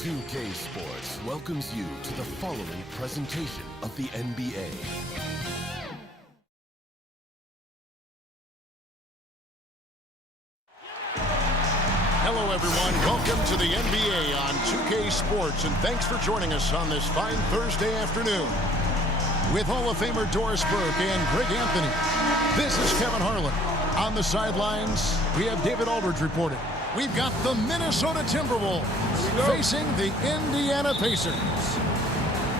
2K Sports welcomes you to the following presentation of the NBA. Hello everyone, welcome to the NBA on 2K Sports, and thanks for joining us on this fine Thursday afternoon. With Hall of Famer Doris Burke and Greg Anthony, this is Kevin Harlan. On the sidelines, we have David Aldridge reporting. We've got the Minnesota Timberwolves facing the Indiana Pacers.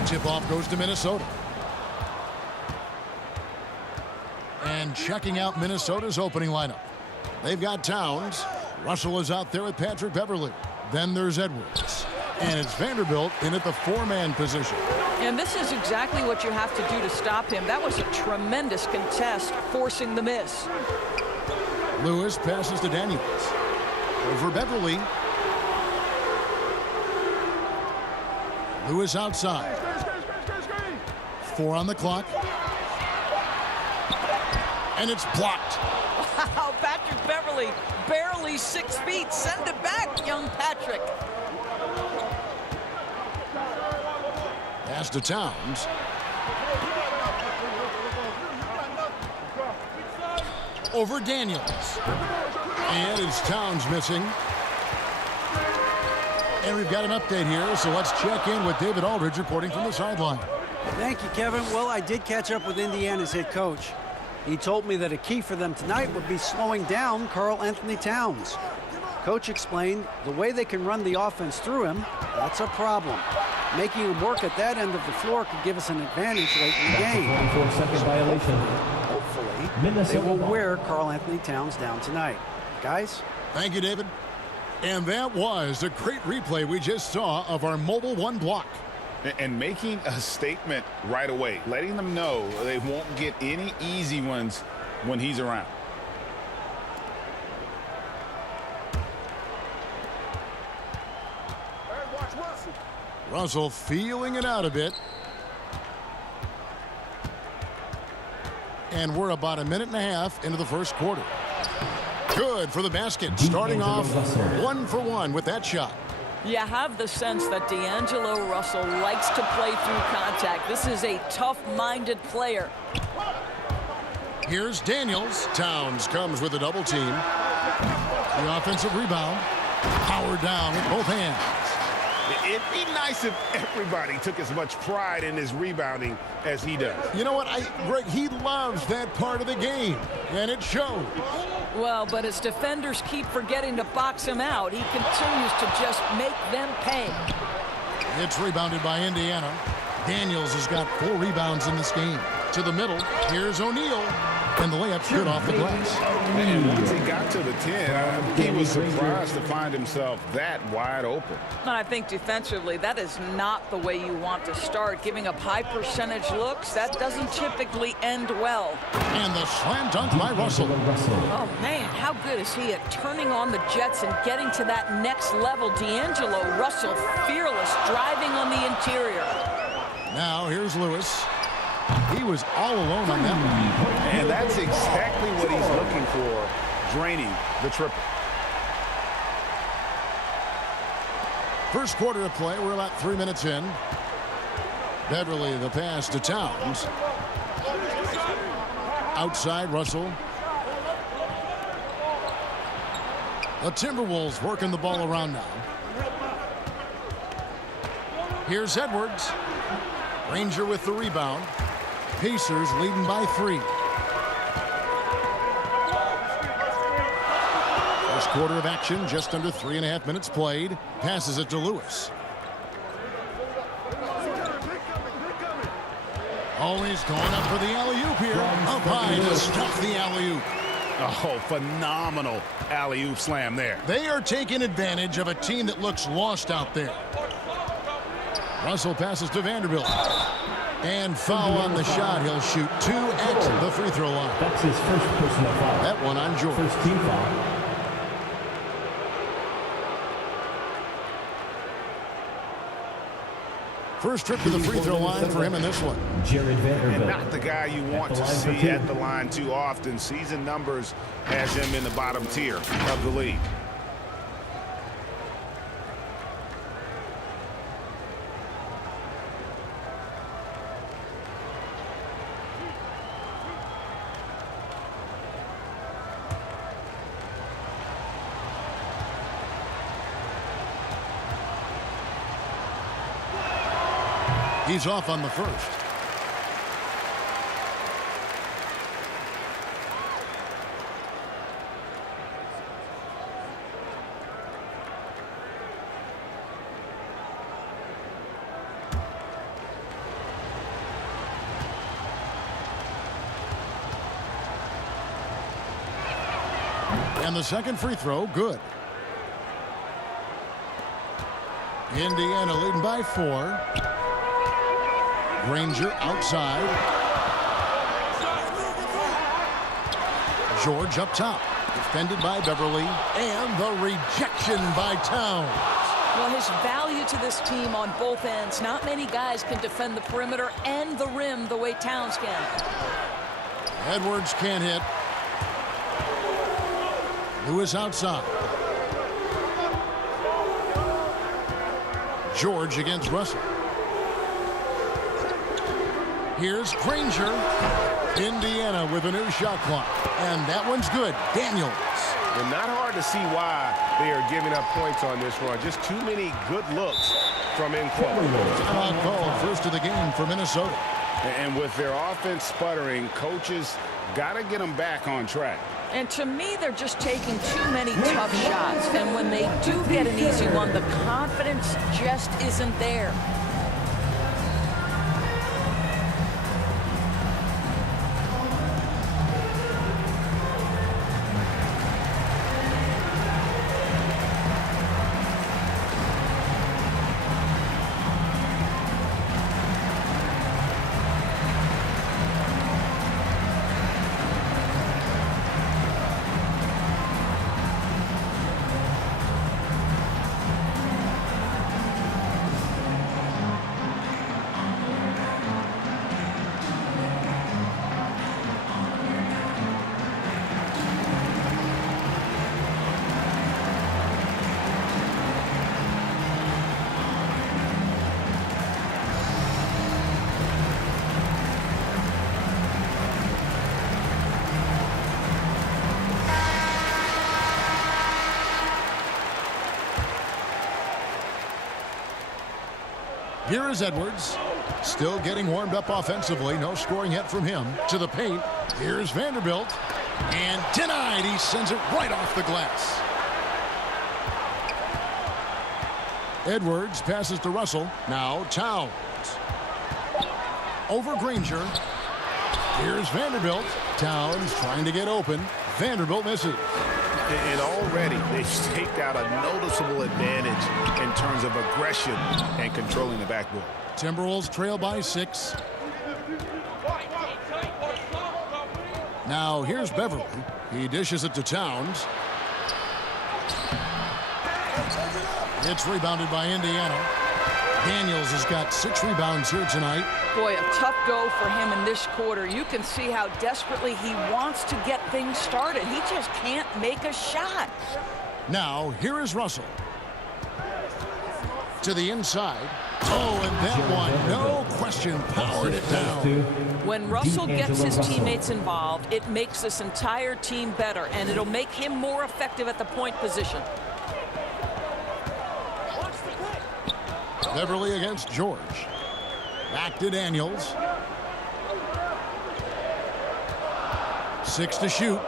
Tip-off goes to Minnesota. And checking out Minnesota's opening lineup. They've got Towns. Russell is out there with Patrick Beverley. Then there's Edwards. And it's Vanderbilt in at the four-man position. And this is exactly what you have to do to stop him. That was a tremendous contest, forcing the miss. Lewis passes to Daniels. Over Beverly. Lewis outside. 4 on the clock. And it's blocked. Wow, Patrick Beverley, barely 6 feet. Send it back, young Patrick. Pass to Towns. Over Daniels. And it's Towns missing. And we've got an update here, so let's check in with David Aldridge reporting from the sideline. Thank you, Kevin. Well, I did catch up with Indiana's head coach. He told me that a key for them tonight would be slowing down Karl Anthony Towns. Coach explained the way they can run the offense through him, that's a problem. Making him work at that end of the floor could give us an advantage late in the game. 24-second violation. Hopefully, they will wear Karl Anthony Towns down tonight. Guys? Thank you, David. And that was a great replay we just saw of our Mobile One block. And making a statement right away, letting them know they won't get any easy ones when he's around. Russell feeling it out a bit. And we're about a minute and a half into the first quarter. Good for the basket. Starting off 1 for 1 with that shot. You have the sense that D'Angelo Russell likes to play through contact. This is a tough-minded player. Here's Daniels. Towns comes with a double team. The offensive rebound. Power down with both hands. It'd be nice if everybody took as much pride in his rebounding as he does. You know what, Greg, he loves that part of the game, and it shows. Well, but his defenders keep forgetting to box him out. He continues to just make them pay. It's rebounded by Indiana. Daniels has got 4 rebounds in this game. To the middle, here's O'Neal. And the layup's good off the glass. And once he got to the 10, he was surprised to find himself that wide open. And I think defensively, that is not the way you want to start. Giving up high percentage looks, that doesn't typically end well. And the slam dunk by Russell. Oh, man, how good is he at turning on the Jets and getting to that next level? D'Angelo Russell, fearless, driving on the interior. Now, here's Lewis. He was all alone on that one. And that's exactly what he's looking for, draining the triple. First quarter of play, we're about 3 minutes in. Beverly, the pass to Towns. Outside, Russell. The Timberwolves working the ball around now. Here's Edwards. Ranger with the rebound. Pacers leading by 3. First quarter of action, just under 3.5 minutes played. Passes it to Lewis. Always going up for the alley-oop here. Up high to stuff the alley-oop. Oh, phenomenal alley-oop slam there. They are taking advantage of a team that looks lost out there. Russell passes to Vanderbilt. And foul on the shot. He'll shoot 2 at the free throw line. That's his first personal foul. That one on George. First team foul. First trip to the free throw line for him in this one. Jared Vanderbilt. And not the guy you want to see at the line too often. Season numbers has him in the bottom tier of the league. He's off on the first. And the second free throw, good. Indiana leading by 4. Granger outside. George up top. Defended by Beverly. And the rejection by Towns. Well, his value to this team on both ends. Not many guys can defend the perimeter and the rim the way Towns can. Edwards can't hit. Lewis outside. George against Russell. Here's Granger. Indiana with a new shot clock. And that one's good. Daniels. And not hard to see why they are giving up points on this run. Just too many good looks from in close. Timeout called, first of the game for Minnesota. And with their offense sputtering, coaches got to get them back on track. And to me, they're just taking too many tough shots. And when they do get an easy one, the confidence just isn't there. Here is Edwards. Still getting warmed up offensively. No scoring yet from him. To the paint. Here's Vanderbilt. And denied. He sends it right off the glass. Edwards passes to Russell. Now Towns. Over Granger. Here's Vanderbilt. Towns trying to get open. Vanderbilt misses. And already they've staked out a noticeable advantage in terms of aggression and controlling the backboard. Timberwolves trail by 6. Now here's Beverly. He dishes it to Towns. It's rebounded by Indiana. Daniels has got 6 rebounds here tonight. Boy, a tough go for him in this quarter. You can see how desperately he wants to get things started. He just can't make a shot. Now, here is Russell. To the inside. Oh, and that one, no question, powered it down. When Russell gets his teammates involved, it makes this entire team better, and it'll make him more effective at the point position. Beverly against George. Back to Daniels. 6 to shoot.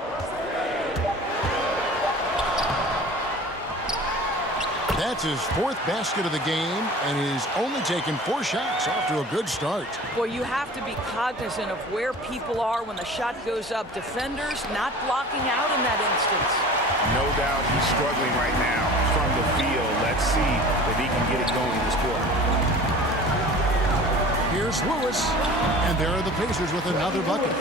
That's his 4th basket of the game, and he's only taken 4 shots. Off to a good start. Boy, you have to be cognizant of where people are when the shot goes up. Defenders not blocking out in that instance. No doubt he's struggling right now from the field. Let's see if he can get it going this quarter. Here's Lewis, and there are the Pacers with another bucket.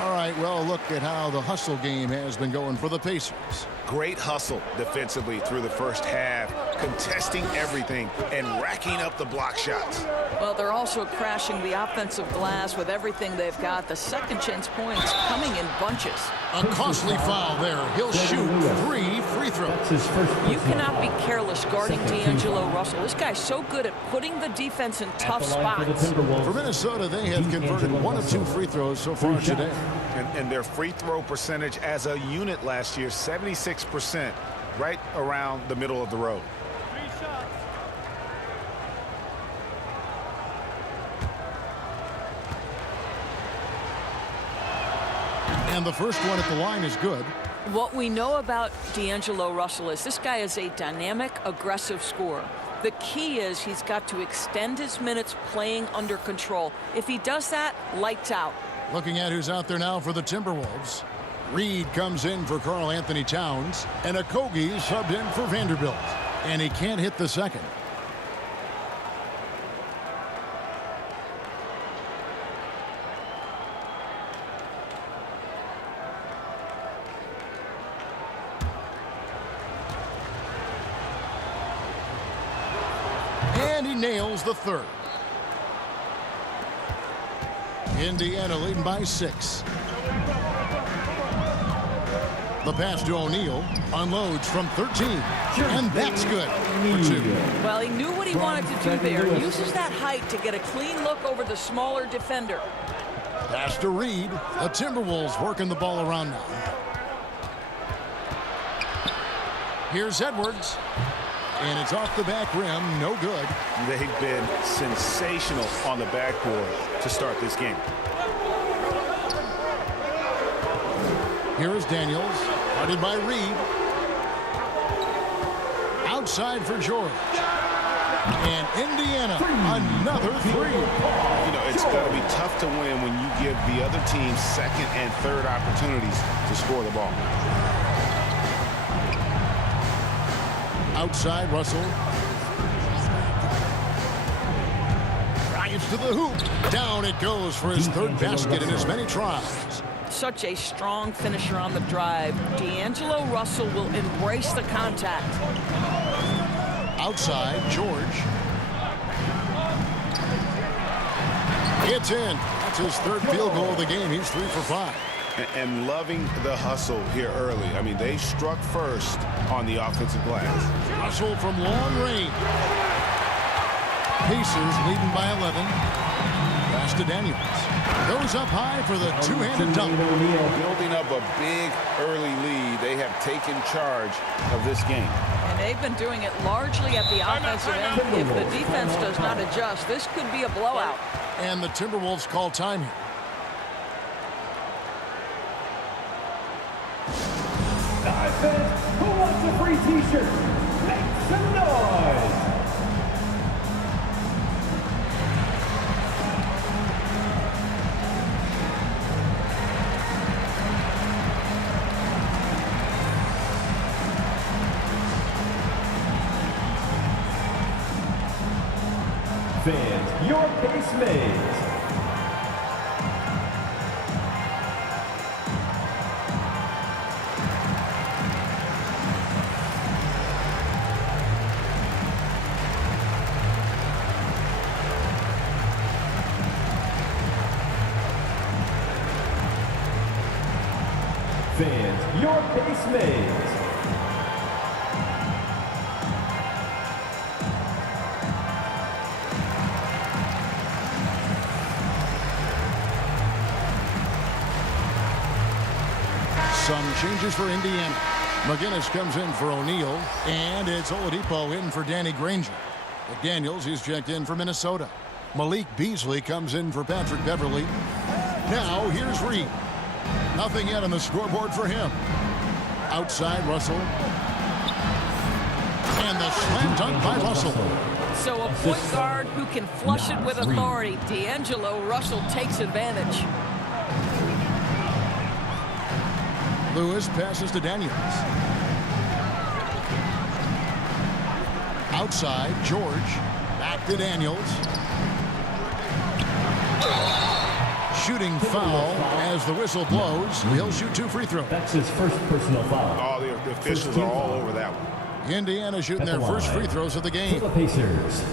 All right, well, look at how the hustle game has been going for the Pacers. Great hustle defensively through the first half, contesting everything and racking up the block shots. Well, they're also crashing the offensive glass with everything they've got. The second chance points coming in bunches. A costly foul there. He'll shoot 3 free throws. You cannot be careless guarding D'Angelo Russell. This guy's so good at putting the defense in tough spots. For Minnesota, they have converted 1 of 2 free throws so far today. And their free throw percentage as a unit last year, 76%, right around the middle of the road. And the first one at the line is good. What we know about D'Angelo Russell is this guy is a dynamic, aggressive scorer. The key is he's got to extend his minutes playing under control. If he does that, lights out. Looking at who's out there now for the Timberwolves. Reed comes in for Karl Anthony Towns, and Okogie subbed in for Vanderbilt. And he can't hit the second. And he nails the third. Indiana leading by 6. The pass to O'Neal, unloads from 13, and that's good for 2. Well, he knew what he wanted to do there. Uses that height to get a clean look over the smaller defender. Pass to Reed. The Timberwolves working the ball around now. Here's Edwards. And it's off the back rim, no good. They've been sensational on the backboard to start this game. Here is Daniels, guarded by Reed. Outside for George. And Indiana, another 3. You know, it's got to be tough to win when you give the other team second and third opportunities to score the ball. Outside, Russell. Drives to the hoop. Down it goes for his third basket in as many tries. Such a strong finisher on the drive. D'Angelo Russell will embrace the contact. Outside, George. It's in. That's his third field goal of the game. He's 3 for 5. And loving the hustle here early. I mean, they struck first on the offensive glass. Russell from long range. Pacers leading by 11. Pass to Daniels. Goes up high for the two-handed dunk. Building up a big early lead. They have taken charge of this game. And they've been doing it largely at the offensive end. If the defense does not adjust, this could be a blowout. And the Timberwolves call time here. Alfred, who wants a free t-shirt? Make some noise! Fans, your base mates. Fans, your base mates. Some changes for Indiana. McGinnis comes in for O'Neal, and it's Oladipo in for Danny Granger. McDaniels, he's checked in for Minnesota. Malik Beasley comes in for Patrick Beverly. Now, here's Reed. Nothing yet on the scoreboard for him. Outside, Russell. And the slam dunk by Russell. So a point guard who can flush it with authority. D'Angelo Russell takes advantage. Lewis passes to Daniels. Outside, George. Back to Daniels. Shooting foul as the whistle blows. He'll shoot 2 free throws. That's his first personal foul. All the officials are all over that one. Indiana shooting their first free throws of the game. For the Pacers,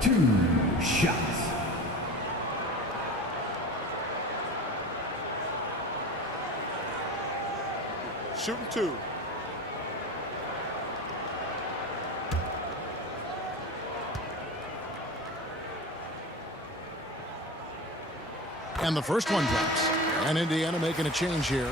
2 shots. Shooting 2. And the first one drops. And Indiana making a change here.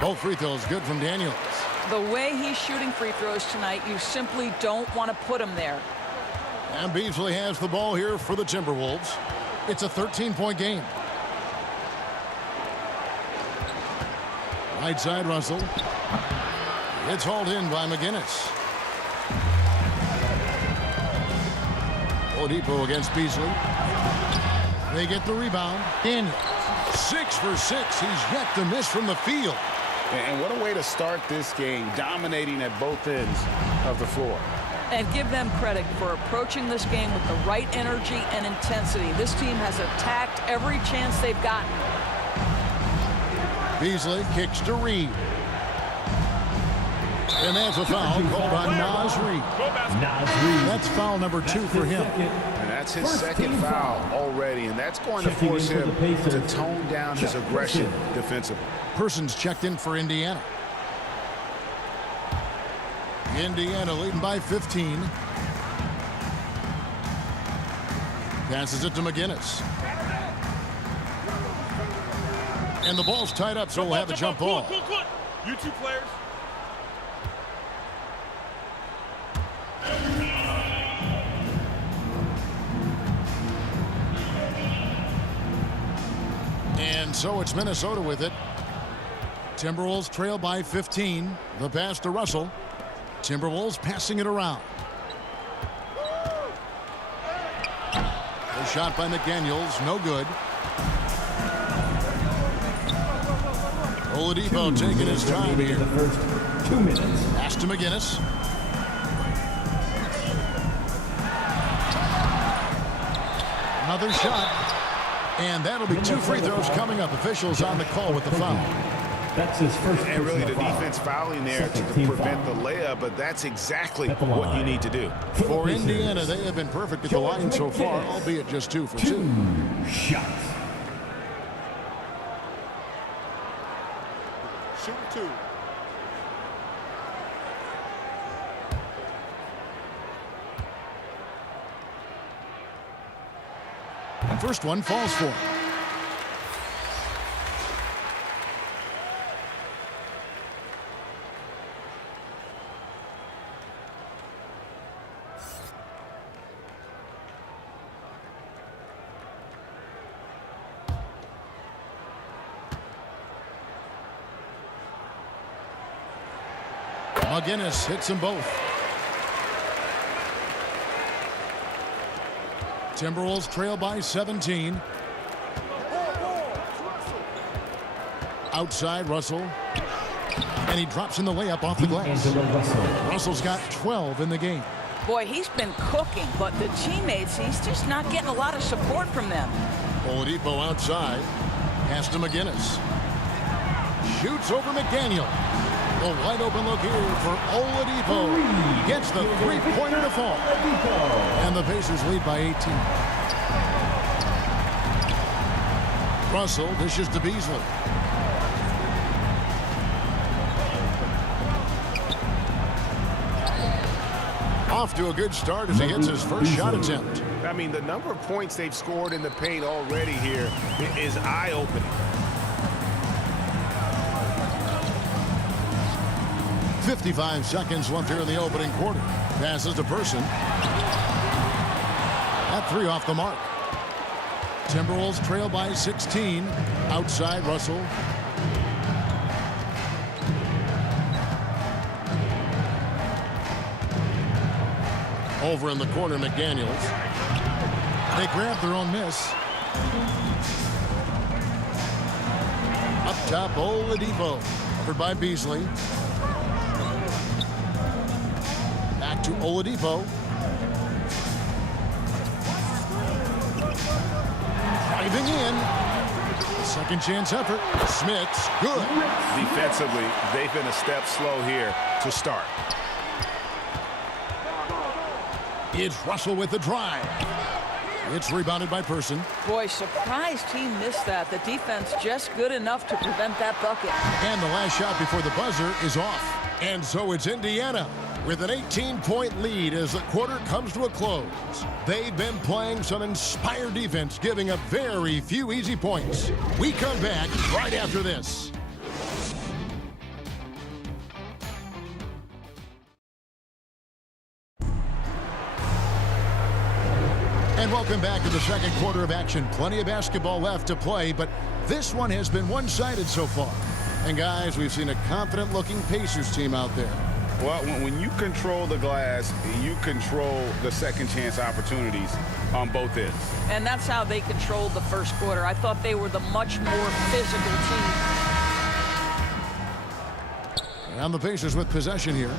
Both free throws good from Daniels. The way he's shooting free throws tonight, you simply don't want to put him there. And Beasley has the ball here for the Timberwolves. It's a 13-point game. Right side, Russell. It's hauled in by McGinnis. Oladipo against Beasley. They get the rebound. Daniels, 6 for 6. He's yet to miss from the field. And what a way to start this game, dominating at both ends of the floor. And give them credit for approaching this game with the right energy and intensity. This team has attacked every chance they've gotten. Beasley kicks to Reed. And that's a foul called on Naz Reed. That's foul number 2 for him. And that's his second foul already, and that's going to force him to tone down his aggression defensively. Persons checked in for Indiana. Indiana leading by 15. Passes it to McGinnis. And the ball's tied up, so we'll have a jump ball. You two players. And so it's Minnesota with it. Timberwolves trail by 15. The pass to Russell. Timberwolves passing it around. The shot by McDaniels, no good. Oladipo taking his time here. The first 2 minutes. Pass to McGinnis. Another shot. And that'll be 2 free throws coming up. Officials on the call with the foul. That's his first. And really the foul. defense fouling there to Second team prevent foul. the layup, but that's exactly At the what you line. need to do. For Indiana, they have been perfect at the line so far, albeit just 2 for 2. 2 shots. Shoot 2. First one falls for him. McGinnis hits them both. Timberwolves trail by 17. Outside, Russell. And he drops in the layup off the glass. Russell's got 12 in the game. Boy, he's been cooking, but the teammates, he's just not getting a lot of support from them. Oladipo outside. Pass to McGinnis. Shoots over McDaniel. A wide open look here for Oladipo. Gets the three-pointer to fall. And the Pacers lead by 18. Russell dishes to Beasley. Off to a good start as he hits his first shot attempt. I mean, the number of points they've scored in the paint already here is eye-opening. 55 seconds left here in the opening quarter. Passes to Person. That 3 off the mark. Timberwolves trail by 16. Outside, Russell. Over in the corner, McDaniels. They grab their own miss. Up top, Oladipo. Covered by Beasley. Back to Oladipo. Driving in. Second chance effort. Smith's good. Defensively, they've been a step slow here to start. It's Russell with the drive. It's rebounded by Person. Boy, surprised he missed that. The defense just good enough to prevent that bucket. And the last shot before the buzzer is off. And so it's Indiana with an 18-point lead as the quarter comes to a close. They've been playing some inspired defense, giving up very few easy points. We come back right after this. And welcome back to the second quarter of action. Plenty of basketball left to play, but this one has been one-sided so far. And guys, we've seen a confident-looking Pacers team out there. Well, when you control the glass, you control the second chance opportunities on both ends. And that's how they controlled the first quarter. I thought they were the much more physical team. And the Pacers with possession here.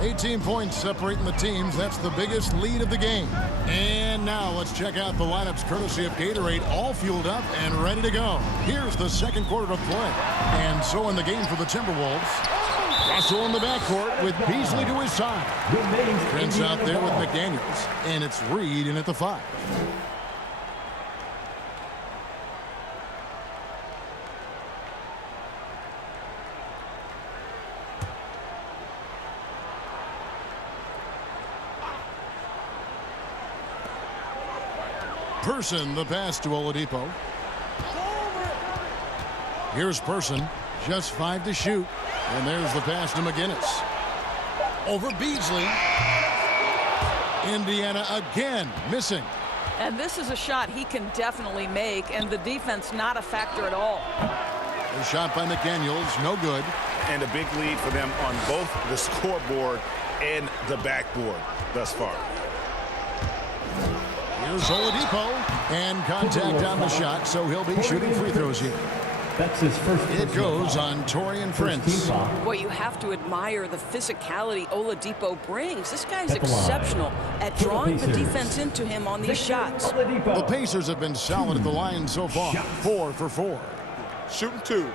18 points separating the teams. That's the biggest lead of the game. And now let's check out the lineups courtesy of Gatorade, all fueled up and ready to go. Here's the second quarter of play. And so in the game for the Timberwolves, Russell in the backcourt with Beasley to his side. Prince out there with McDaniels. And it's Reed in at the 5. Person, the pass to Oladipo. Here's Person, just 5 to shoot. And there's the pass to McGinnis. Over Beasley. Indiana again missing. And this is a shot he can definitely make, and the defense not a factor at all. The shot by McDaniels, no good. And a big lead for them on both the scoreboard and the backboard thus far. Here's Oladipo, and contact on the shot, so he'll be shooting free throws here. That's his first. It goes on Taurean Prince. Boy, you have to admire the physicality Oladipo brings. This guy's exceptional at drawing the defense into him on these shots. The Pacers have been solid at the line so far. 4 for 4. Shooting 2.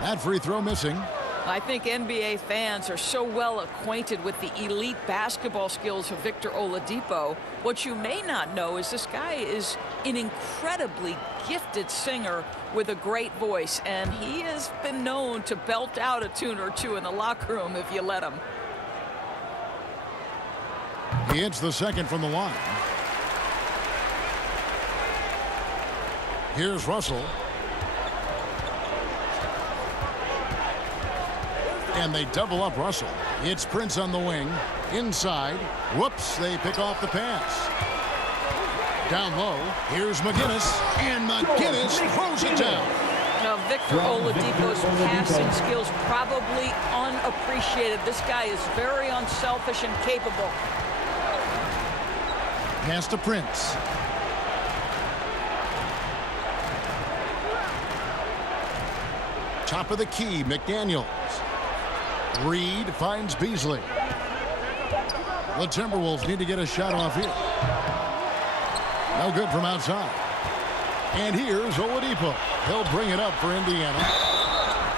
That free throw missing. I think NBA fans are so well acquainted with the elite basketball skills of Victor Oladipo. What you may not know is this guy is an incredibly gifted singer with a great voice, and he has been known to belt out a tune or two in the locker room if you let him. He hits the second from the line. Here's Russell. And they double up Russell. It's Prince on the wing. Inside. Whoops, they pick off the pass. Down low. Here's McGinnis. And McGinnis throws it down. Now, Victor Oladipo's passing skills probably unappreciated. This guy is very unselfish and capable. Pass to Prince. Top of the key, McDaniels. Reed finds Beasley. The Timberwolves need to get a shot off here. No good from outside. And here's Oladipo. He'll bring it up for Indiana.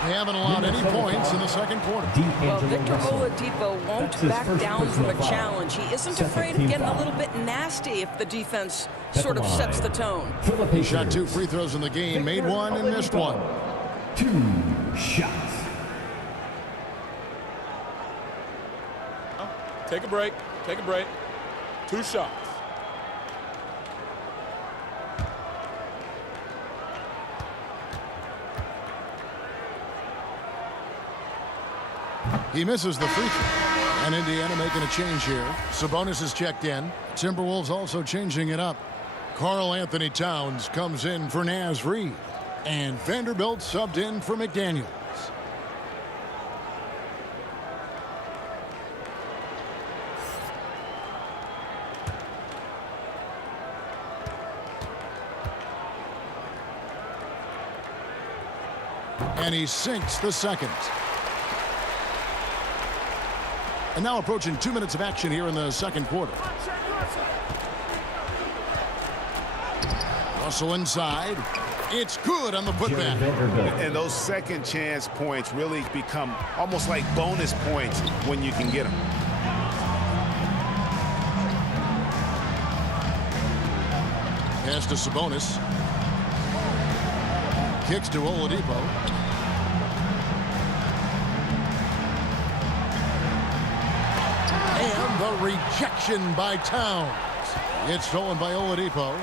They haven't allowed any points in the second quarter. Well, Victor Oladipo won't back down from a challenge. He isn't afraid of getting a little bit nasty if the defense sort of sets the tone. He shot 2 free throws in the game, made 1 and missed 1. 2 shots. Take a break. Take a break. 2 shots. He misses the free throw. And Indiana making a change here. Sabonis is checked in. Timberwolves also changing it up. Karl Anthony Towns comes in for Naz Reid. And Vanderbilt subbed in for McDaniels. And he sinks the second. And now approaching 2 minutes of action here in the second quarter. Russell inside. It's good on the putback. And those second chance points really become almost like bonus points when you can get them. Pass to Sabonis. Kicks to Oladipo. And the rejection by Towns. It's stolen by Oladipo.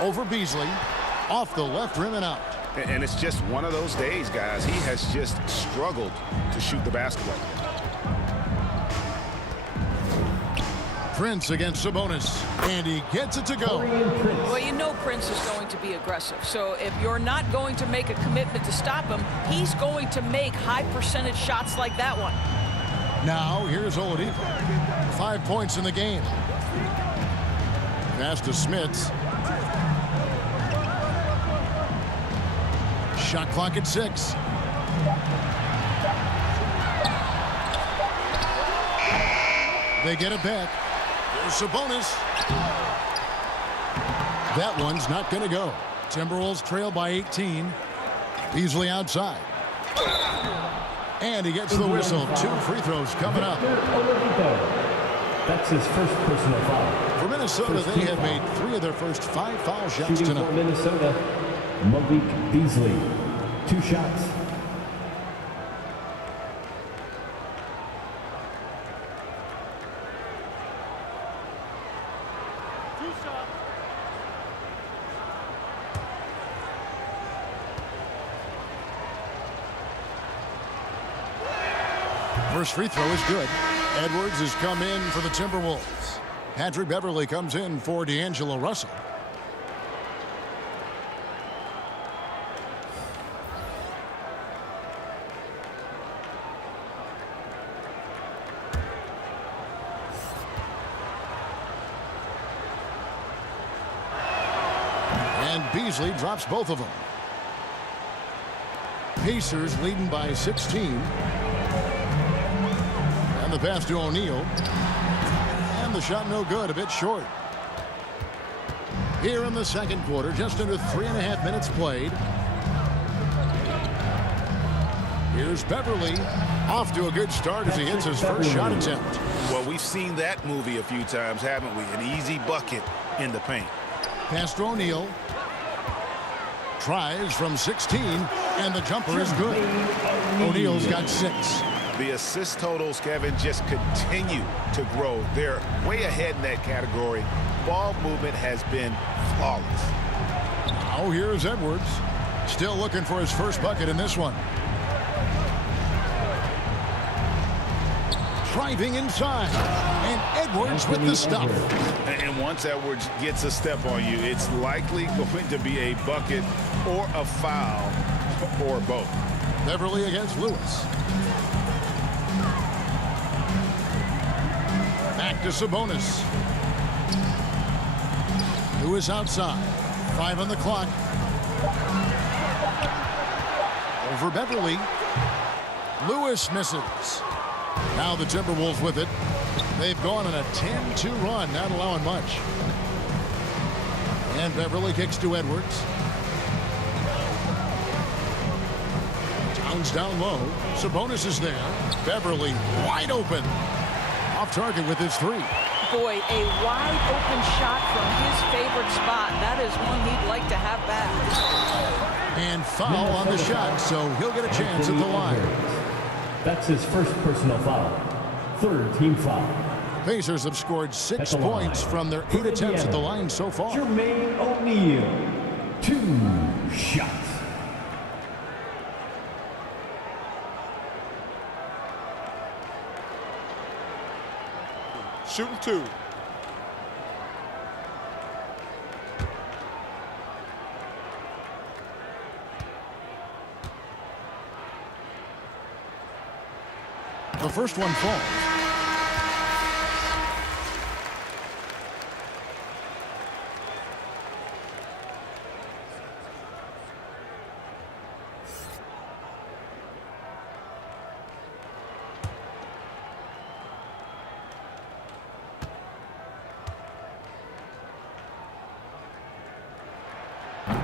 Over Beasley. Off the left rim and out. And it's just one of those days, guys. He has just struggled to shoot the basketball. Prince against Sabonis, and he gets it to go. Well, you know Prince is going to be aggressive. So if you're not going to make a commitment to stop him, he's going to make high percentage shots like that one. Now, here's Oladipo. 5 points in the game. Pass to Smits. Shot clock at 6. They get it back. There's Sabonis. That one's not going to go. Timberwolves trail by 18. Beasley outside. And he gets the whistle. 2 free throws coming up. That's his first personal foul. For Minnesota, they have made 3 of their first 5 foul shots Shooting tonight. for Minnesota, Malik Beasley. 2 shots. First free throw is good. Edwards has come in for the Timberwolves. Patrick Beverley comes in for D'Angelo Russell. And Beasley drops both of them. Pacers leading by 16. And the pass to O'Neal. And the shot no good, a bit short. Here in the second quarter, just under 3.5 minutes played. Here's Beverley. Off to a good start as he hits his first shot attempt. Well, we've seen that movie a few times, haven't we? An easy bucket in the paint. Pass to O'Neal. Tries from 16, and the jumper is good. O'Neal's got 6. The assist totals, Kevin, just continue to grow. They're way ahead in that category. Ball movement has been flawless. Now here's Edwards. Still looking for his first bucket in this one. Driving inside. And Edwards with the stuff. And once Edwards gets a step on you, it's likely going to be a bucket or a foul or both. Beverley against Lewis. Back to Sabonis. Lewis outside. 5 on the clock. Over Beverley. Lewis misses. Now the Timberwolves with it. They've gone on a 10-2 run, not allowing much. And Beverley kicks to Edwards. Towns down low. Sabonis is there. Beverley wide open. Off target with his 3. Boy, a wide open shot from his favorite spot. That is one he'd like to have back. And foul on the shot, so he'll get a chance at the line. That's his first personal foul. 3rd team foul. Pacers have scored 6 points from their 8 attempts at the line so far. Jermaine O'Neal. 2 shots. Shooting 2. The first one falls.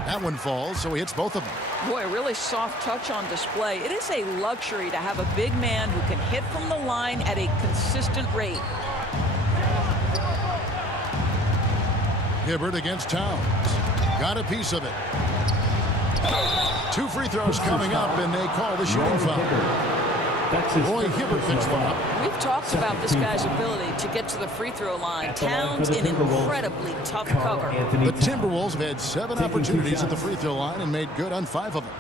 That one falls, so he hits both of them. Boy, a really soft touch on display. It is a luxury to have a big man who can hit from the line at a consistent rate. Hibbert against Towns. Got a piece of it. 2 free throws coming up, and they call the shooting foul. Roy Hibbert picks one up. We've talked about this guy's ability to get to the free throw line. Towns in incredibly tough cover. The Timberwolves have had 7 opportunities at the free throw line and made good on 5 of them.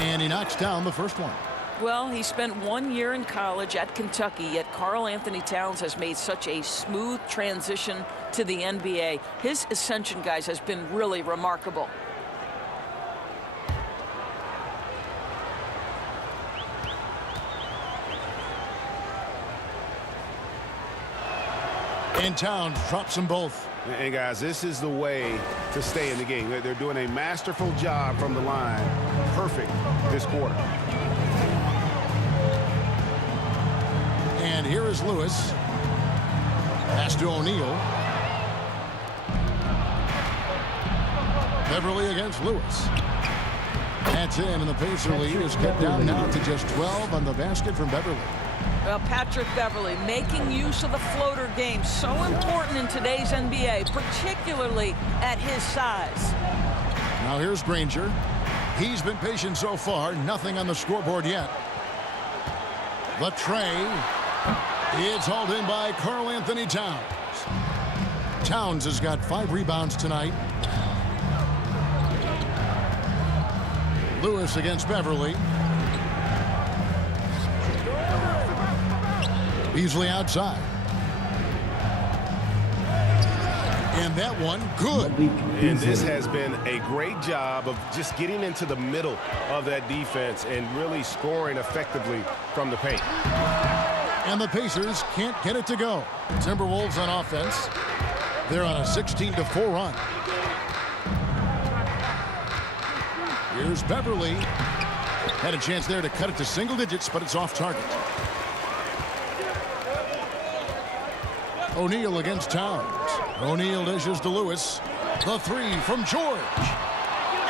And he knocks down the first one. Well, he spent 1 year in college at Kentucky, yet Karl Anthony Towns has made such a smooth transition to the NBA. His ascension, guys, has been really remarkable. And Towns drops them both. And guys, this is the way to stay in the game. They're doing a masterful job from the line. Perfect this quarter. And here is Lewis. Pass to O'Neal. Beverly against Lewis. That's in, and the Pacer lead is cut down now to just 12 on the basket from Beverly. Well, Patrick Beverly making use of the floater game. So important in today's NBA, particularly at his size. Now here's Granger. He's been patient so far. Nothing on the scoreboard yet. The tray. It's hauled in by Karl Anthony Towns. Towns has got 5 rebounds tonight. Lewis against Beverly. Beasley outside. And that one good. And this has been a great job of just getting into the middle of that defense and really scoring effectively from the paint. And the Pacers can't get it to go. Timberwolves on offense. They're on a 16-4 run. Here's Beverly. Had a chance there to cut it to single digits, but it's off target. O'Neal against Towns. O'Neal dishes to Lewis. The 3 from George.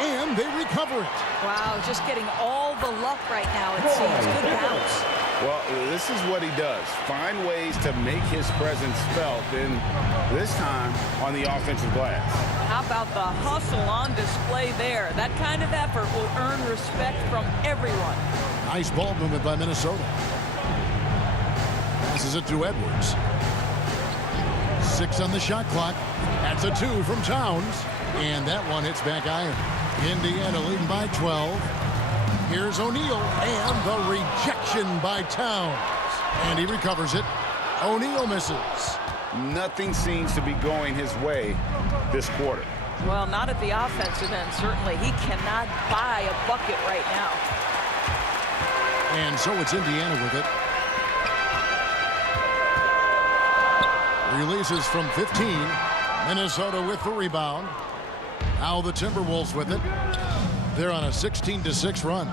And they recover it. Wow, just getting all the luck right now, it seems. Good bounce. Well, this is what he does. Find ways to make his presence felt, and this time on the offensive glass. How about the hustle on display there? That kind of effort will earn respect from everyone. Nice ball movement by Minnesota. Passes it to Edwards. 6 on the shot clock. That's a 2 from Towns. And that one hits back iron. Indiana leading by 12. Here's O'Neal. And the rejection by Towns. And he recovers it. O'Neal misses. Nothing seems to be going his way this quarter. Well, not at the offensive end, certainly. He cannot buy a bucket right now. And so it's Indiana with it. Releases from 15. Minnesota with the rebound. Now the Timberwolves with it. They're on a 16-6 run.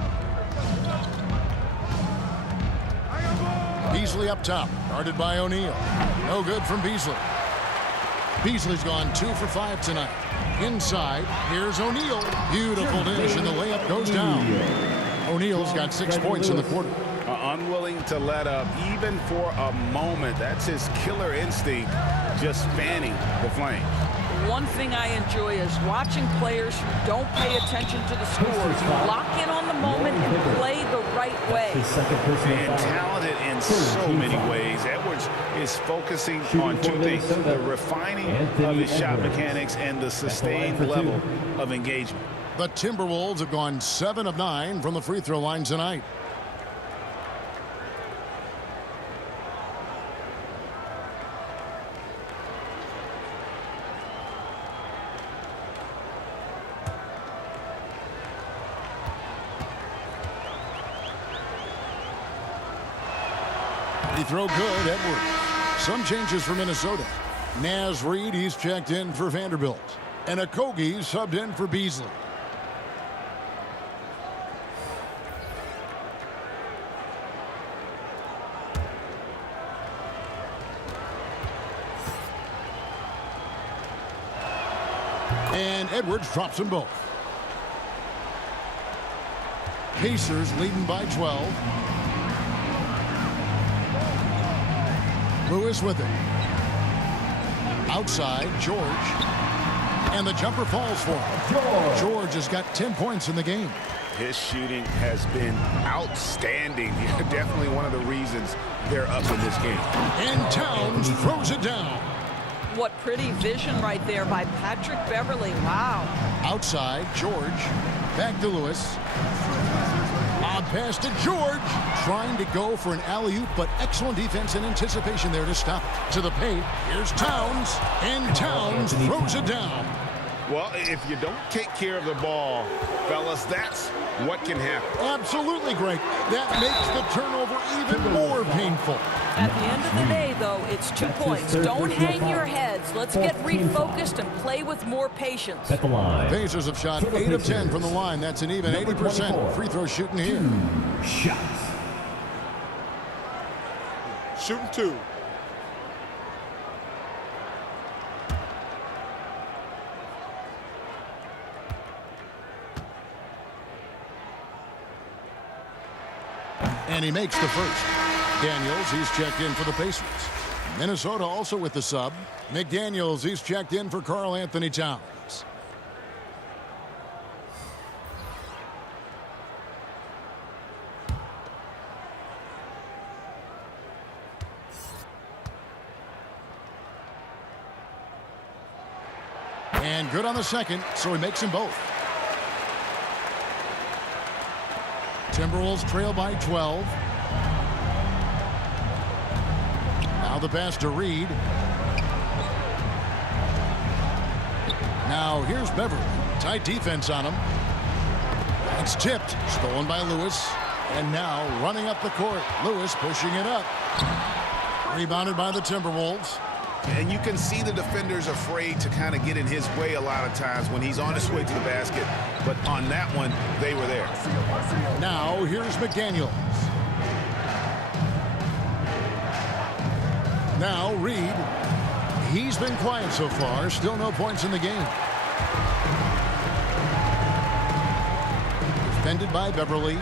Beasley up top. Guarded by O'Neal. No good from Beasley. Beasley's gone 2 for 5 tonight. Inside, here's O'Neal. Beautiful dish, and the layup goes down. O'Neal's got 6 points in the quarter. Unwilling to let up even for a moment. That's his killer instinct, just fanning the flame. One thing I enjoy is watching players who don't pay attention to the scores. Lock in on the moment and play the right way. And talented in so many ways. Edwards is focusing on 2 things: the refining of his shot mechanics and the sustained level of engagement. The Timberwolves have gone 7 of 9 from the free throw line tonight. Throw good, Edwards. Some changes for Minnesota. Naz Reid, he's checked in for Vanderbilt. And Okogie subbed in for Beasley. And Edwards drops them both. Pacers leading by 12. Lewis with it. Outside, George. And the jumper falls for him. George has got 10 points in the game. His shooting has been outstanding. Definitely one of the reasons they're up in this game. And Towns throws it down. What pretty vision right there by Patrick Beverly. Wow. Outside, George. Back to Lewis. Odd pass to George. Trying to go for an alley-oop, but excellent defense and anticipation there to stop it. To the paint. Here's Towns. And Towns throws it down. Well, if you don't take care of the ball, fellas, that's what can happen. Absolutely, Greg. That makes the turnover even more painful. At the end of the day, though, it's 2 points. Don't hang your heads. Let's get refocused and play with more patience. At the line. Pacers have shot 8 of 10 from the line. That's an even 80% free throw shooting here. 2 shots. Shooting 2. And he makes the first. Daniels, he's checked in for the Pacers. Minnesota also with the sub. McDaniels, he's checked in for Karl Anthony Towns. And good on the second, so he makes them both. Timberwolves trail by 12. Now the pass to Reed. Now here's Beverly. Tight defense on him. It's tipped. Stolen by Lewis. And now running up the court. Lewis pushing it up. Rebounded by the Timberwolves. And you can see the defenders afraid to kind of get in his way a lot of times when he's on his way to the basket. But on that one, they were there. Now here's McDaniels. Now Reed. He's been quiet so far. Still no points in the game. Defended by Beverly.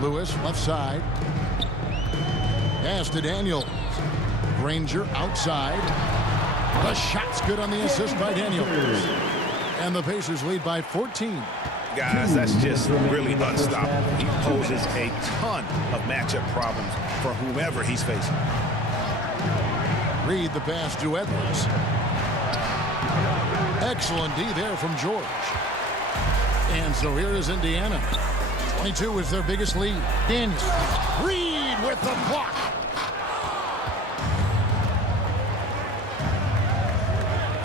Lewis left side. Pass to Daniels. Granger outside. The shot's good on the assist by Daniels. And the Pacers lead by 14. Guys, that's just really unstoppable. He poses a ton of matchup problems for whomever he's facing. Reed the pass to Edwards. Excellent D there from George. And so here is Indiana. 22 is their biggest lead. Daniels. Reed with the block.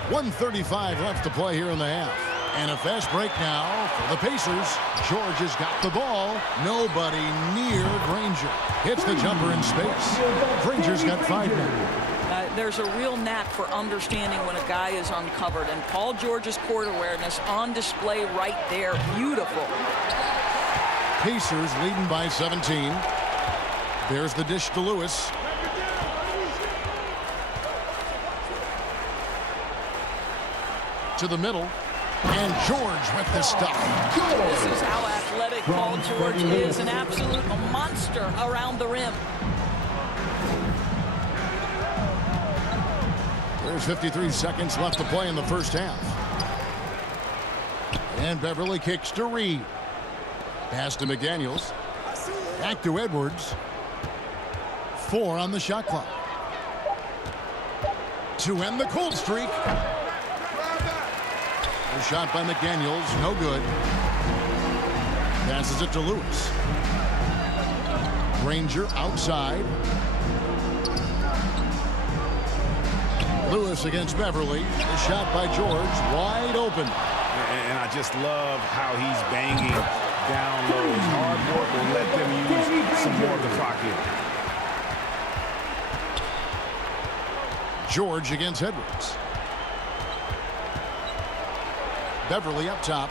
.135 left to play here in the half. And a fast break now for the Pacers. George has got the ball. Nobody near Granger. Hits the jumper in space. Granger's got 5 now. There's a real knack for understanding when a guy is uncovered. And Paul George's court awareness on display right there. Beautiful. Pacers leading by 17. There's the dish to Lewis. To the middle. And George with the stuff. This is how athletic Paul George is. An absolute monster around the rim. There's 53 seconds left to play in the first half. And Beverly kicks to Reed. Pass to McDaniels. Back to Edwards. 4 on the shot clock. To end the cold streak. A shot by McDaniels, no good. Passes it to Lewis. Granger outside. Lewis against Beverly. A shot by George, wide open. And I just love how he's banging down low. His hard work will let them use some more of the clock here. George against Edwards. Beverly up top.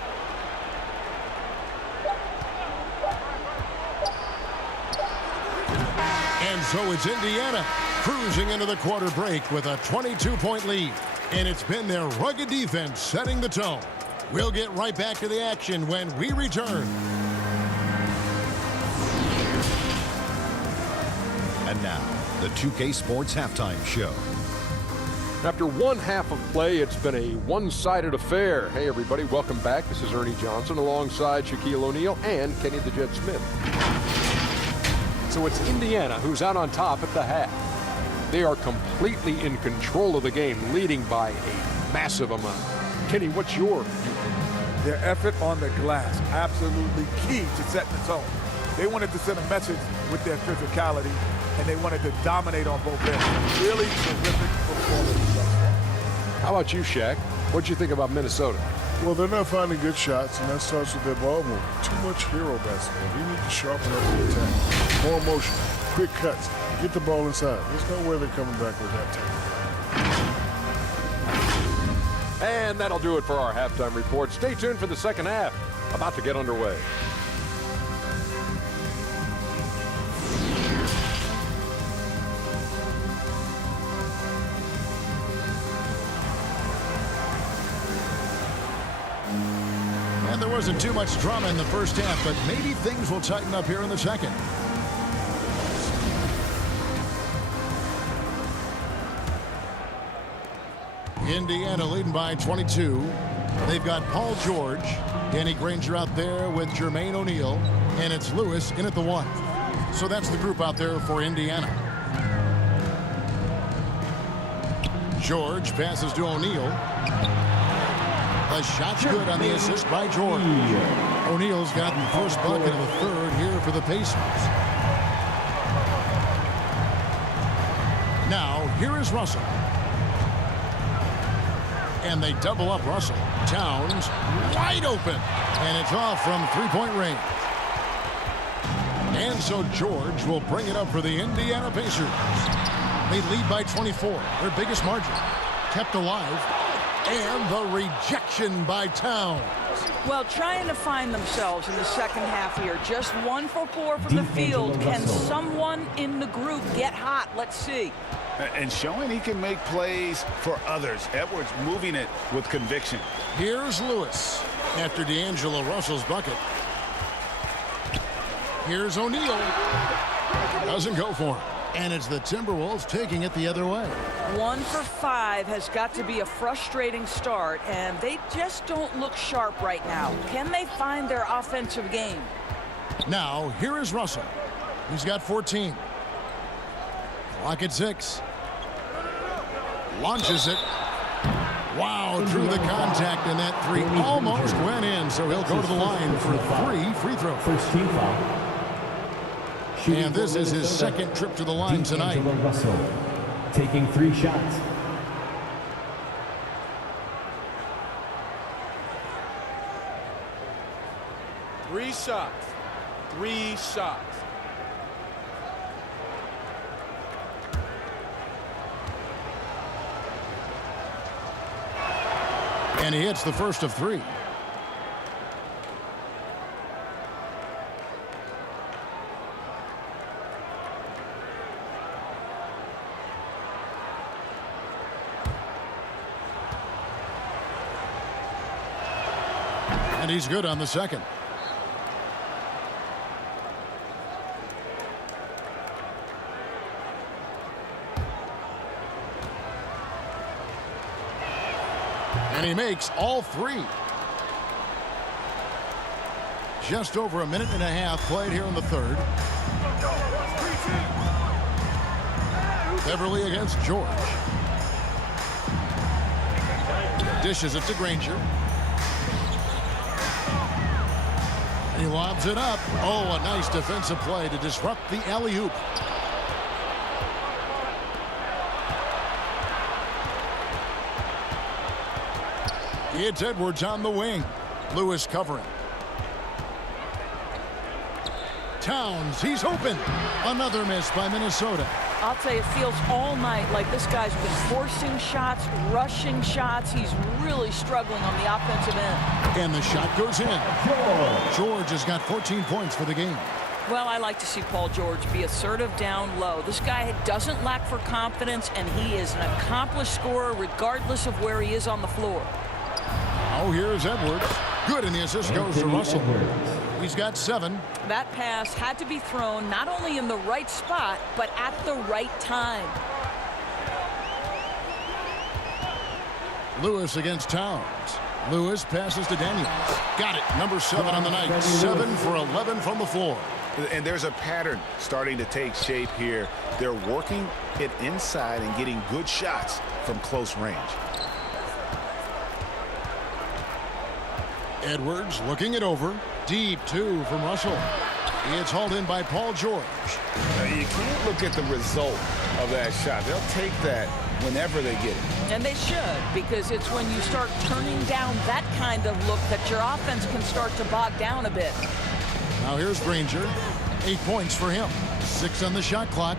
And so it's Indiana cruising into the quarter break with a 22-point lead. And it's been their rugged defense setting the tone. We'll get right back to the action when we return. And now, the 2K Sports Halftime Show. After one half of play, it's been a one-sided affair. Hey, everybody, welcome back. This is Ernie Johnson alongside Shaquille O'Neal and Kenny the Jet Smith. So it's Indiana who's out on top at the half. They are completely in control of the game, leading by a massive amount. Kenny, what's your view? Their effort on the glass, absolutely key to setting the tone. They wanted to send a message with their physicality, and they wanted to dominate on both ends. Really terrific performance. How about you, Shaq? What'd you think about Minnesota? Well, they're not finding good shots, and that starts with their ball movement. Too much hero basketball. We need to sharpen up the attack. More motion, quick cuts, get the ball inside. There's no way they're coming back with that type. And that'll do it for our halftime report. Stay tuned for the second half. About to get underway. And there wasn't too much drama in the first half, but maybe things will tighten up here in the second. Indiana leading by 22. They've got Paul George, Danny Granger out there with Jermaine O'Neal, and it's Lewis in at the 1. So that's the group out there for Indiana. George passes to O'Neal. The shot's good on the assist by George. O'Neal's got the first bucket of the third here for the Pacers. Now, here is Russell. And they double up Russell. Towns wide open. And it's off from three-point range. And so George will bring it up for the Indiana Pacers. They lead by 24, their biggest margin. Kept alive. And the rejection by Towns. Well, trying to find themselves in the second half here. Just 1 for 4 from the field. Can someone in the group get hot? Let's see. And showing he can make plays for others. Edwards moving it with conviction. Here's Lewis after D'Angelo Russell's bucket. Here's O'Neal. Doesn't go for him. And it's the Timberwolves taking it the other way. 1 for 5 has got to be a frustrating start, and they just don't look sharp right now. Can they find their offensive game? Now, here is Russell. He's got 14. Clock at 6. Launches it. Wow, through the contact, and that three almost went in, so he'll go to the line for 3 free throws. First team foul. And this is his second trip to the line tonight. Russell taking 3 shots. Three shots. 3 shots. And he hits the first of 3. And he's good on the second. And he makes all 3. Just over a minute and a half played here in the third. Beverly against George. Dishes it to Granger. He lobs it up. Oh, a nice defensive play to disrupt the alley-oop. It's Edwards on the wing. Lewis covering. Towns, he's open. Another miss by Minnesota. I'll tell you, it feels all night like this guy's been forcing shots, rushing shots. He's really struggling on the offensive end. And the shot goes in. George has got 14 points for the game. Well, I like to see Paul George be assertive down low. This guy doesn't lack for confidence, and he is an accomplished scorer regardless of where he is on the floor. Oh, here's Edwards. Good, and the assist goes to Russell. He's got 7. That pass had to be thrown not only in the right spot, but at the right time. Lewis against Towns. Lewis passes to Daniels. Got it. Number 7 on the night. 7 for 11 from the floor. And there's a pattern starting to take shape here. They're working it inside and getting good shots from close range. Edwards looking it over. Deep 2 from Russell. It's hauled in by Paul George. You can't look at the result of that shot. They'll take that whenever they get it. And they should, because it's when you start turning down that kind of look that your offense can start to bog down a bit. Now here's Granger. 8 points for him. 6 on the shot clock.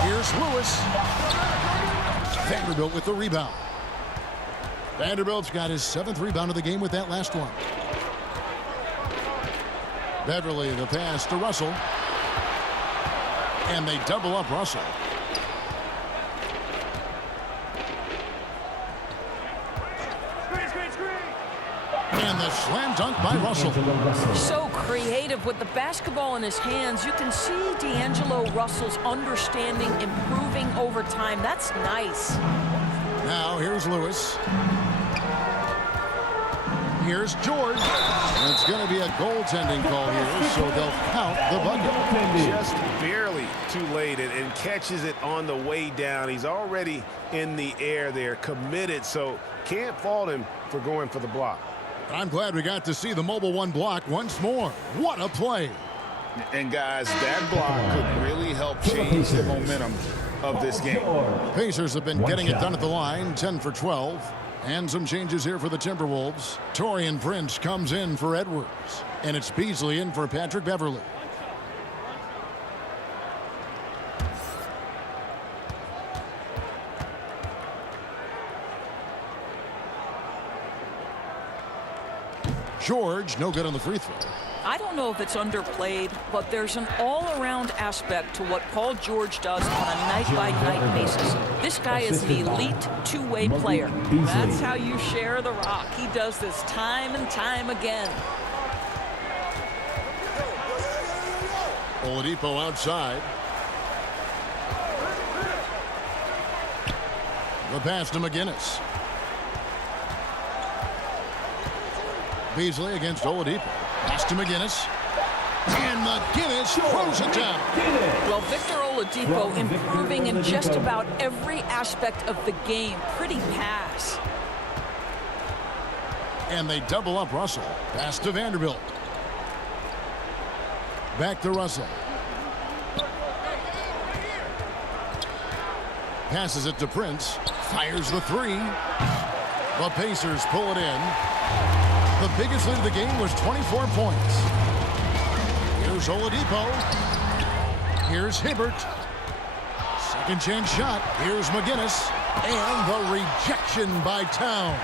Here's Lewis. Vanderbilt with the rebound. Vanderbilt's got his 7th rebound of the game with that last one. Beverly the pass to Russell. And they double up Russell. And the slam dunk by Russell. So creative with the basketball in his hands. You can see D'Angelo Russell's understanding improving over time. That's nice. Now here's Lewis. Here's George. And it's going to be a goaltending call here, so they'll count the bucket. Just barely too late and catches it on the way down. He's already in the air there, committed, so can't fault him for going for the block. I'm glad we got to see the mobile 1 block once more. What a play. And guys, that block could really help change the momentum of this game. Pacers have been getting it done at the line, 10 for 12. And some changes here for the Timberwolves. Taurean Prince comes in for Edwards. And it's Beasley in for Patrick Beverly. George, no good on the free throw. I don't know if it's underplayed, but there's an all-around aspect to what Paul George does on a night-by-night basis. This guy is an elite two-way player. That's how you share the rock. He does this time and time again. Oladipo outside. The pass to McGinnis. Beasley against Oladipo. Pass to McGinnis. And McGinnis throws it down. Well, Victor Oladipo improving in just about every aspect of the game. Pretty pass. And they double up Russell. Pass to Vanderbilt. Back to Russell. Passes it to Prince. Fires the 3. The Pacers pull it in. The biggest lead of the game was 24 points. Here's Oladipo. Here's Hibbert. Second chance shot. Here's McGinnis. And the rejection by Towns.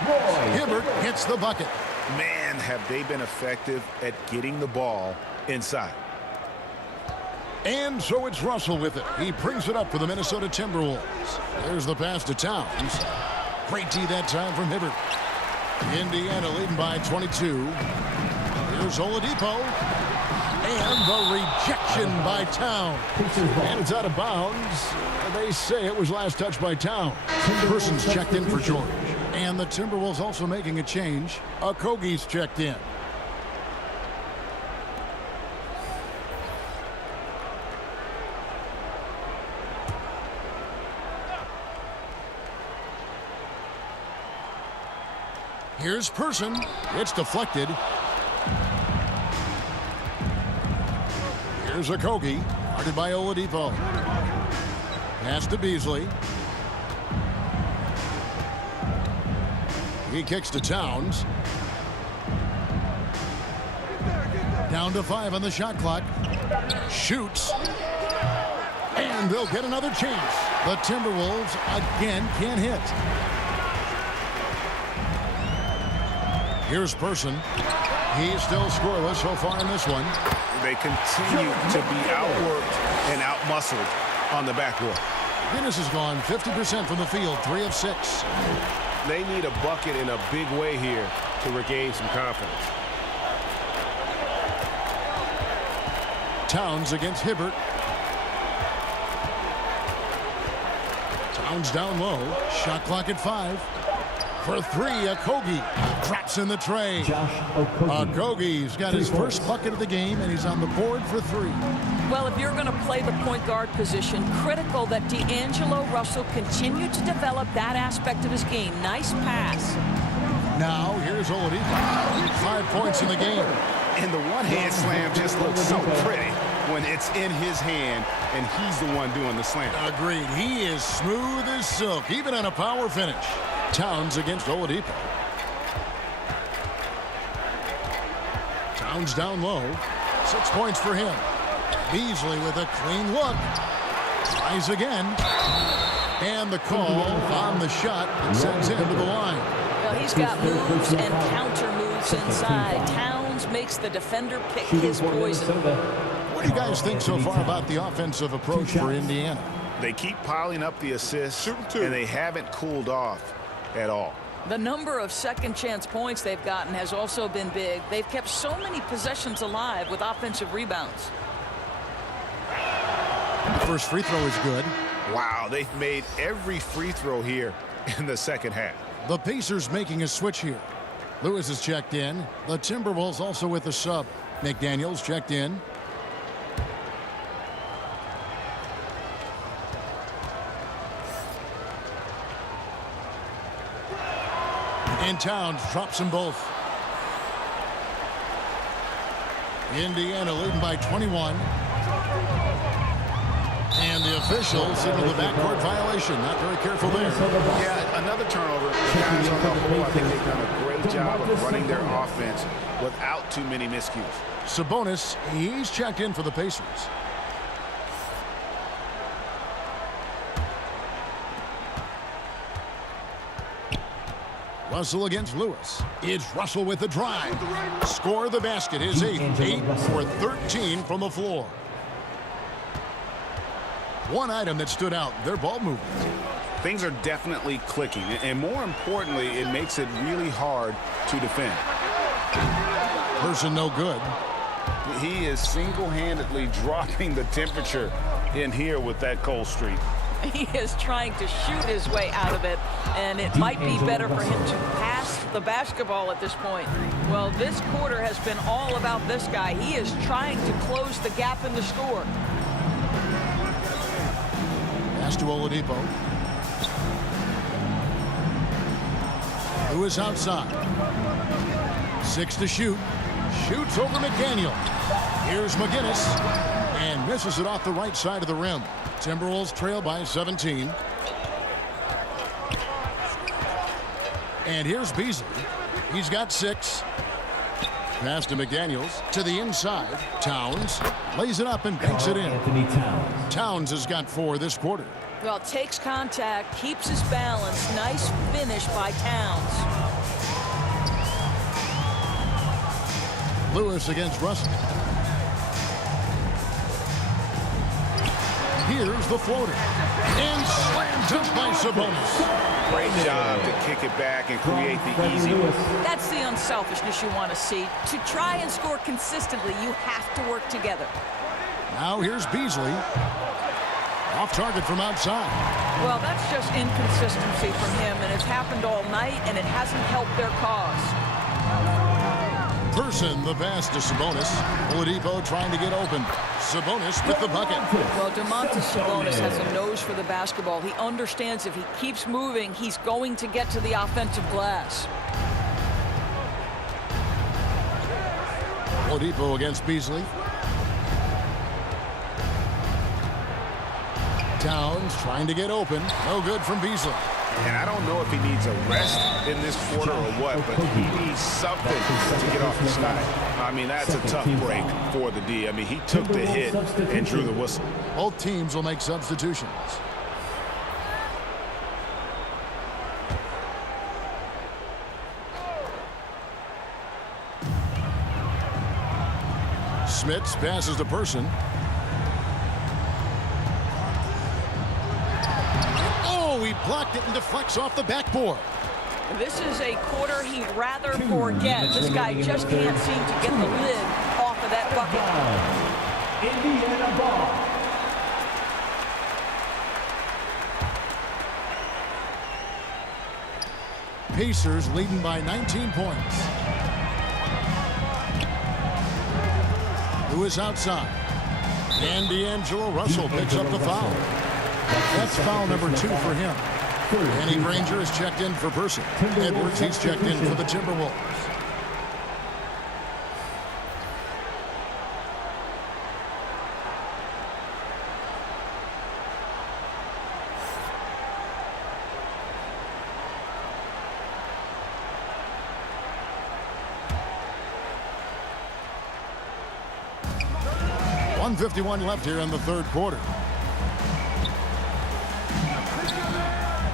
Hibbert gets the bucket. Man, have they been effective at getting the ball inside. And so it's Russell with it. He brings it up for the Minnesota Timberwolves. There's the pass to Towns. Great D that time from Hibbert. Indiana leading by 22. Here's Oladipo. And the rejection by Towns. And it's out of bounds. They say it was last touched by Towns. Person's checked in for George. And the Timberwolves also making a change. Okogie's checked in. Here's Person. It's deflected. Here's Okogie. Guarded by Oladipo. Pass to Beasley. He kicks to Towns. Down to 5 on the shot clock. Shoots. And they'll get another chance. The Timberwolves again can't hit. Here's Person. He's still scoreless so far in this one. They continue to be outworked and outmuscled on the backboard. Guinness has gone 50% from the field, 3 of 6. They need a bucket in a big way here to regain some confidence. Towns against Hibbert. Towns down low. Shot clock at 5. For 3, Okogie drops in the tray. Okogie's got his first bucket of the game, and he's on the board for 3. Well, if you're going to play the point guard position, critical that D'Angelo Russell continue to develop that aspect of his game. Nice pass. Now, here's Oladipo. 5 points in the game. And the one-hand slam just looks so pretty when it's in his hand, and he's the one doing the slam. Agreed. He is smooth as silk, even on a power finish. Towns against Oladipo. Towns down low. 6 points for him. Beasley with a clean look. Tries again. And the call on the shot that sends him to the line. Well, he's got moves and counter moves inside. Towns makes the defender pick his poison. What do you guys think so far about the offensive approach for Indiana? They keep piling up the assists, and they haven't cooled off at all. The number of second chance points they've gotten has also been big. They've kept so many possessions alive with offensive rebounds. The first free throw is good. Wow, they've made every free throw here in the second half. The Pacers making a switch here. Lewis is checked in. The Timberwolves also with a sub. McDaniels checked in. And Towns drops them both. Indiana leading by 21. And the officials signal the backcourt violation. Not very careful there. Yeah, another turnover. The guys on the whole, I think they've done a great job of running their offense without too many miscues. Sabonis, he's checked in for the Pacers. Russell against Lewis. It's Russell with the drive. Score the basket. His 8th. 8 for 13 from the floor. One item that stood out, their ball movement. Things are definitely clicking, and more importantly, it makes it really hard to defend. Person no good. He is single-handedly dropping the temperature in here with that cold streak. He is trying to shoot his way out of it, and it might be better for him to pass the basketball at this point. Well, this quarter has been all about this guy. He is trying to close the gap in the score. Pass to Oladipo. Lewis outside. 6 to shoot. Shoots over McDaniel. Here's McGinnis. And misses it off the right side of the rim. Timberwolves trail by 17. And here's Beasley. He's got 6. Pass to McDaniels. To the inside. Towns lays it up and banks it in. Towns has got 4 this quarter. Well, takes contact, keeps his balance. Nice finish by Towns. Lewis against Russell. Here's the floater. And slammed up by Sabonis. Great job to kick it back and create the easy one. That's the unselfishness you want to see. To try and score consistently, you have to work together. Now here's Beasley. Off target from outside. Well, that's just inconsistency from him, and it's happened all night, and it hasn't helped their cause. Person the pass to Sabonis. Oladipo trying to get open. Sabonis with the bucket. Well, Domantas Sabonis has a nose for the basketball. He understands if he keeps moving, he's going to get to the offensive glass. Oladipo against Beasley. Towns trying to get open. No good from Beasley. And I don't know if he needs a rest in this quarter or what, but he needs something to get off the schneid. I mean, that's a tough break for the D. I mean, he took the hit and drew the whistle. Both teams will make substitutions. Smits passes to Person. He blocked it and deflects off the backboard. This is a quarter he'd rather forget. This guy just can't seem to get the lid off of that bucket. Indiana ball. Pacers leading by 19 points. Who is outside? And D'Angelo Russell picks up the foul. That's foul number 2 for him. Danny Granger is checked in for Person. Edwards, he's checked in for the Timberwolves. .151 left here in the third quarter.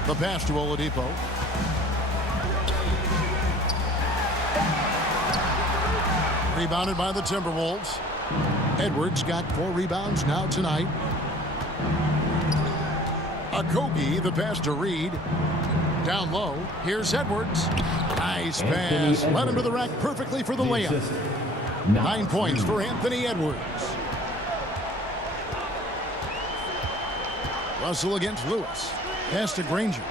The pass to Oladipo. Rebounded by the Timberwolves. Edwards got 4 rebounds now tonight. Okogie, the pass to Reed. Down low. Here's Edwards. Nice pass. Led him to the rack perfectly for the layup. 9 points for Anthony Edwards. Russell against Lewis. Pass to Granger.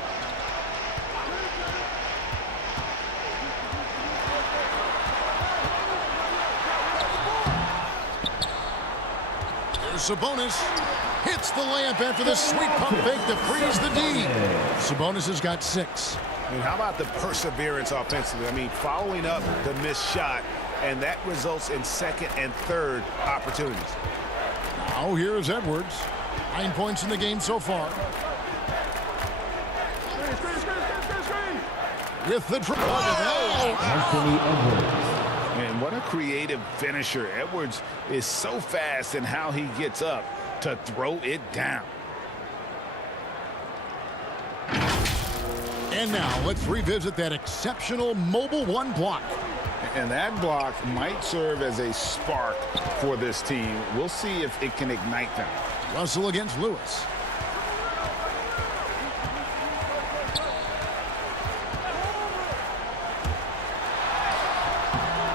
There's Sabonis. Hits the layup after the sweet pump fake to freeze the D. Sabonis has got 6. And how about the perseverance offensively? I mean, following up the missed shot, and that results in second and third opportunities. Now here's Edwards. 9 points in the game so far. With the triple. Anthony Edwards. And what a creative finisher. Edwards is so fast in how he gets up to throw it down. And now let's revisit that exceptional mobile 1 block. And that block might serve as a spark for this team. We'll see if it can ignite them. Russell against Lewis.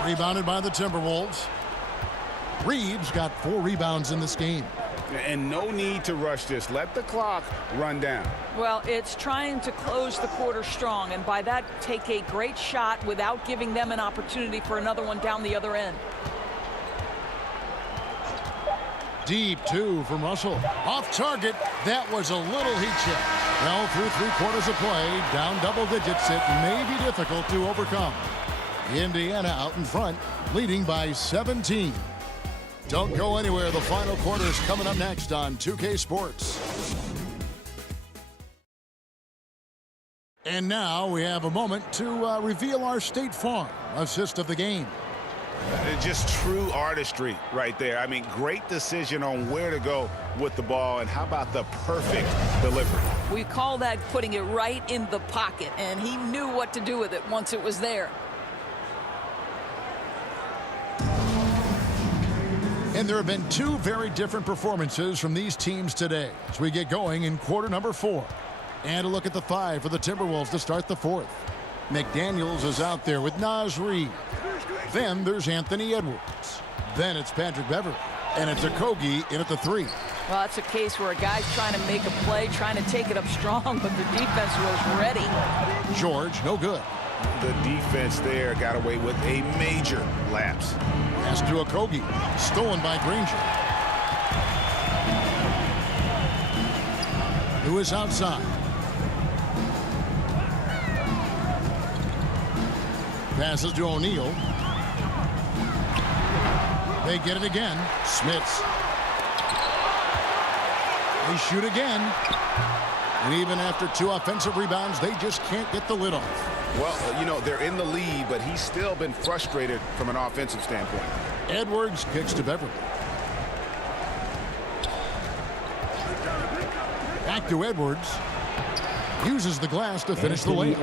Rebounded by the Timberwolves. Reeves got 4 rebounds in this game. And no need to rush this. Let the clock run down. Well, it's trying to close the quarter strong, and by that, take a great shot without giving them an opportunity for another one down the other end. Deep 2 from Russell. Off target. That was a little heat check. Well, through 3 quarters of play, down double digits, it may be difficult to overcome. Indiana out in front, leading by 17. Don't go anywhere. The final quarter is coming up next on 2K Sports. And now we have a moment to reveal our State Farm assist of the game. Just true artistry right there. I mean, great decision on where to go with the ball, and how about the perfect delivery? We call that putting it right in the pocket, and he knew what to do with it once it was there. And there have been 2 very different performances from these teams today as we get going in quarter number 4. And a look at the 5 for the Timberwolves to start the 4th. McDaniels is out there with Naz Reid. Then there's Anthony Edwards. Then it's Patrick Beverley. And it's Okogie in at the 3. Well, that's a case where a guy's trying to make a play, trying to take it up strong, but the defense was ready. George, no good. The defense there got away with a major lapse. Pass to Okogie. Stolen by Granger. Who is outside. Passes to O'Neal. They get it again. Smits. They shoot again. And even after 2 offensive rebounds, they just can't get the lid off. Well, you know, they're in the lead, but he's still been frustrated from an offensive standpoint. Edwards kicks to Beverley. Back to Edwards. Uses the glass to finish the layup.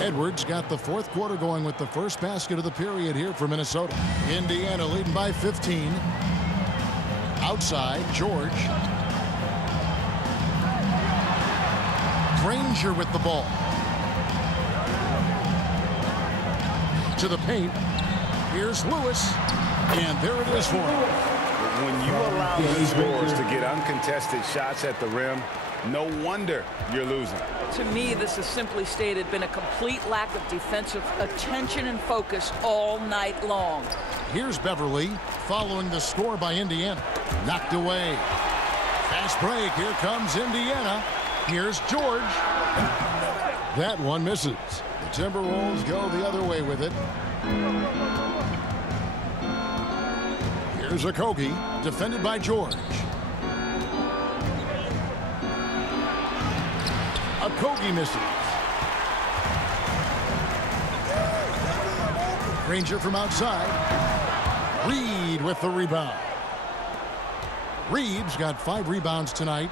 Edwards got the 4th quarter going with the first basket of the period here for Minnesota. Indiana leading by 15. Outside, George. Granger with the ball. To the paint. Here's Lewis. And there it is for him. When you allow the scorers to get uncontested shots at the rim, no wonder you're losing. To me, this is simply stated been a complete lack of defensive attention and focus all night long. Here's Beverly following the score by Indiana. Knocked away. Fast break. Here comes Indiana. Here's George. That one misses. The Timberwolves go the other way with it. Here's Okogie, defended by George. Okogie misses. Granger from outside. Reed with the rebound. Reed's got 5 rebounds tonight.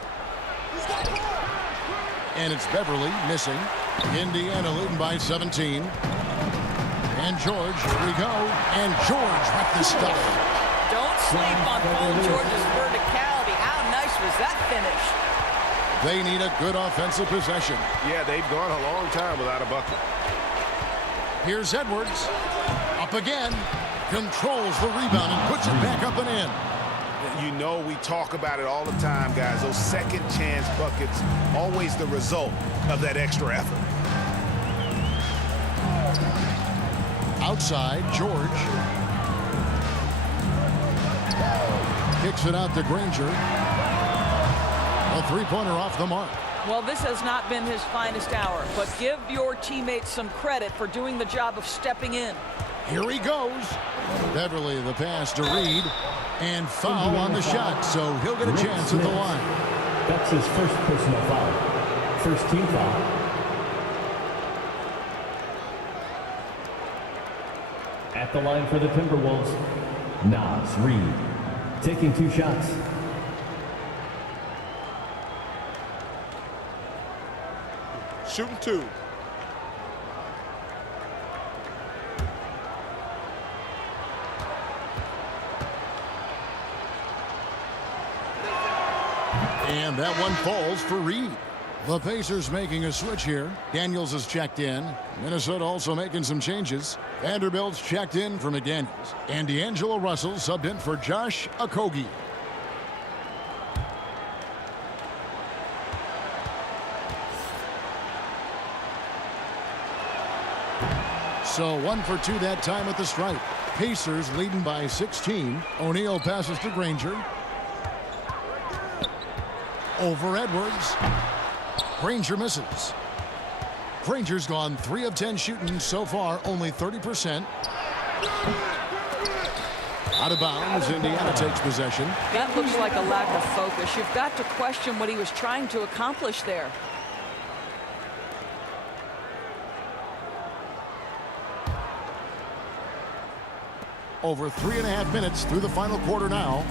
And it's Beverly missing. Indiana leading by 17. And George, here we go. And George with the stuff. Don't sleep on Paul George's verticality. How nice was that finish? They need a good offensive possession. Yeah, they've gone a long time without a bucket. Here's Edwards. Up again. Controls the rebound and puts it back up and in. You know we talk about it all the time, guys. Those second chance buckets, always the result of that extra effort. Outside, George. Kicks it out to Granger. A three-pointer off the mark. Well, this has not been his finest hour, but give your teammates some credit for doing the job of stepping in. Here he goes. Beverly, the pass to Reed. And foul on the shot, so he'll get a chance at the line. That's his first personal foul. First team foul. At the line for the Timberwolves, Nas Reed, taking 2 shots. Shooting 2. And that one falls for Reed. The Pacers making a switch here. Daniels is checked in. Minnesota also making some changes. Vanderbilt's checked in for McDaniels. And D'Angelo Russell subbed in for Josh Okogie. So 1 for 2 that time at the stripe. Pacers leading by 16. O'Neal passes to Granger. Over Edwards. Granger misses. Granger's gone 3 of 10 shooting so far, only 30%. Out of bounds, Indiana takes possession. That looks like a lack of focus. You've got to question what he was trying to accomplish there. Over 3.5 minutes through the final quarter now.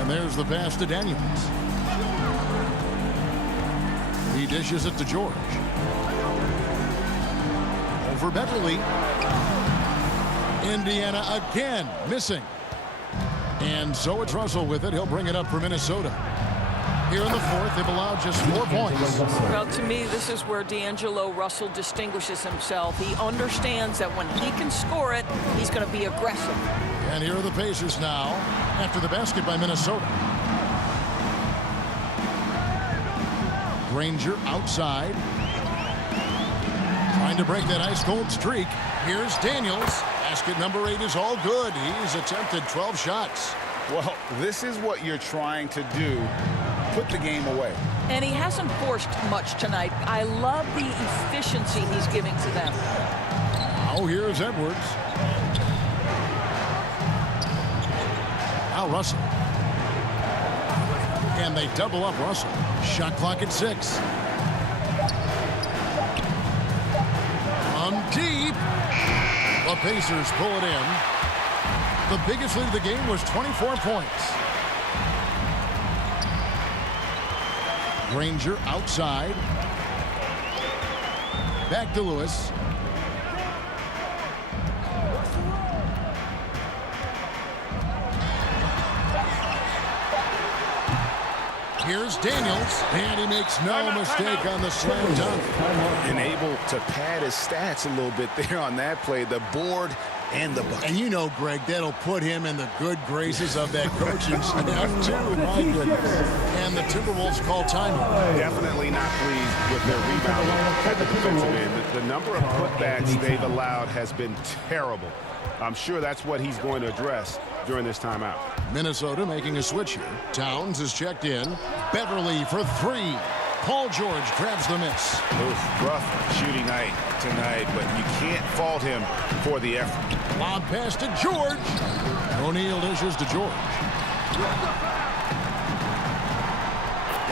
And there's the pass to Daniels. He dishes it to George. Over Beverly. Indiana again missing. And so it's Russell with it. He'll bring it up for Minnesota. Here in the fourth, they've allowed just 4 points. Well, to me, this is where D'Angelo Russell distinguishes himself. He understands that when he can score it, he's going to be aggressive. And here are the Pacers now after the basket by Minnesota. Granger outside. Trying to break that ice-cold streak. Here's Daniels. Basket number 8 is all good. He's attempted 12 shots. Well, this is what you're trying to do. Put the game away. And he hasn't forced much tonight. I love the efficiency he's giving to them. Now here's Edwards. Now Russell. And they double up Russell. Shot clock at 6. From deep. The Pacers pull it in. The biggest lead of the game was 24 points. Granger outside. Back to Lewis. Here's Daniels, and he makes no mistake on the slam dunk. And able to pad his stats a little bit there on that play. The board and the bucket. And you know, Greg, that'll put him in the good graces of that coaching staff, too. My goodness. And the Timberwolves call timeout. Definitely not pleased with their rebound at the defensive end. The number of putbacks they've allowed has been terrible. I'm sure that's what he's going to address during this timeout. Minnesota making a switch here. Towns is checked in. Beverly for three. Paul George grabs the miss. Oof, rough shooting night tonight, but you can't fault him for the effort. Lob pass to George. O'Neal dishes to George.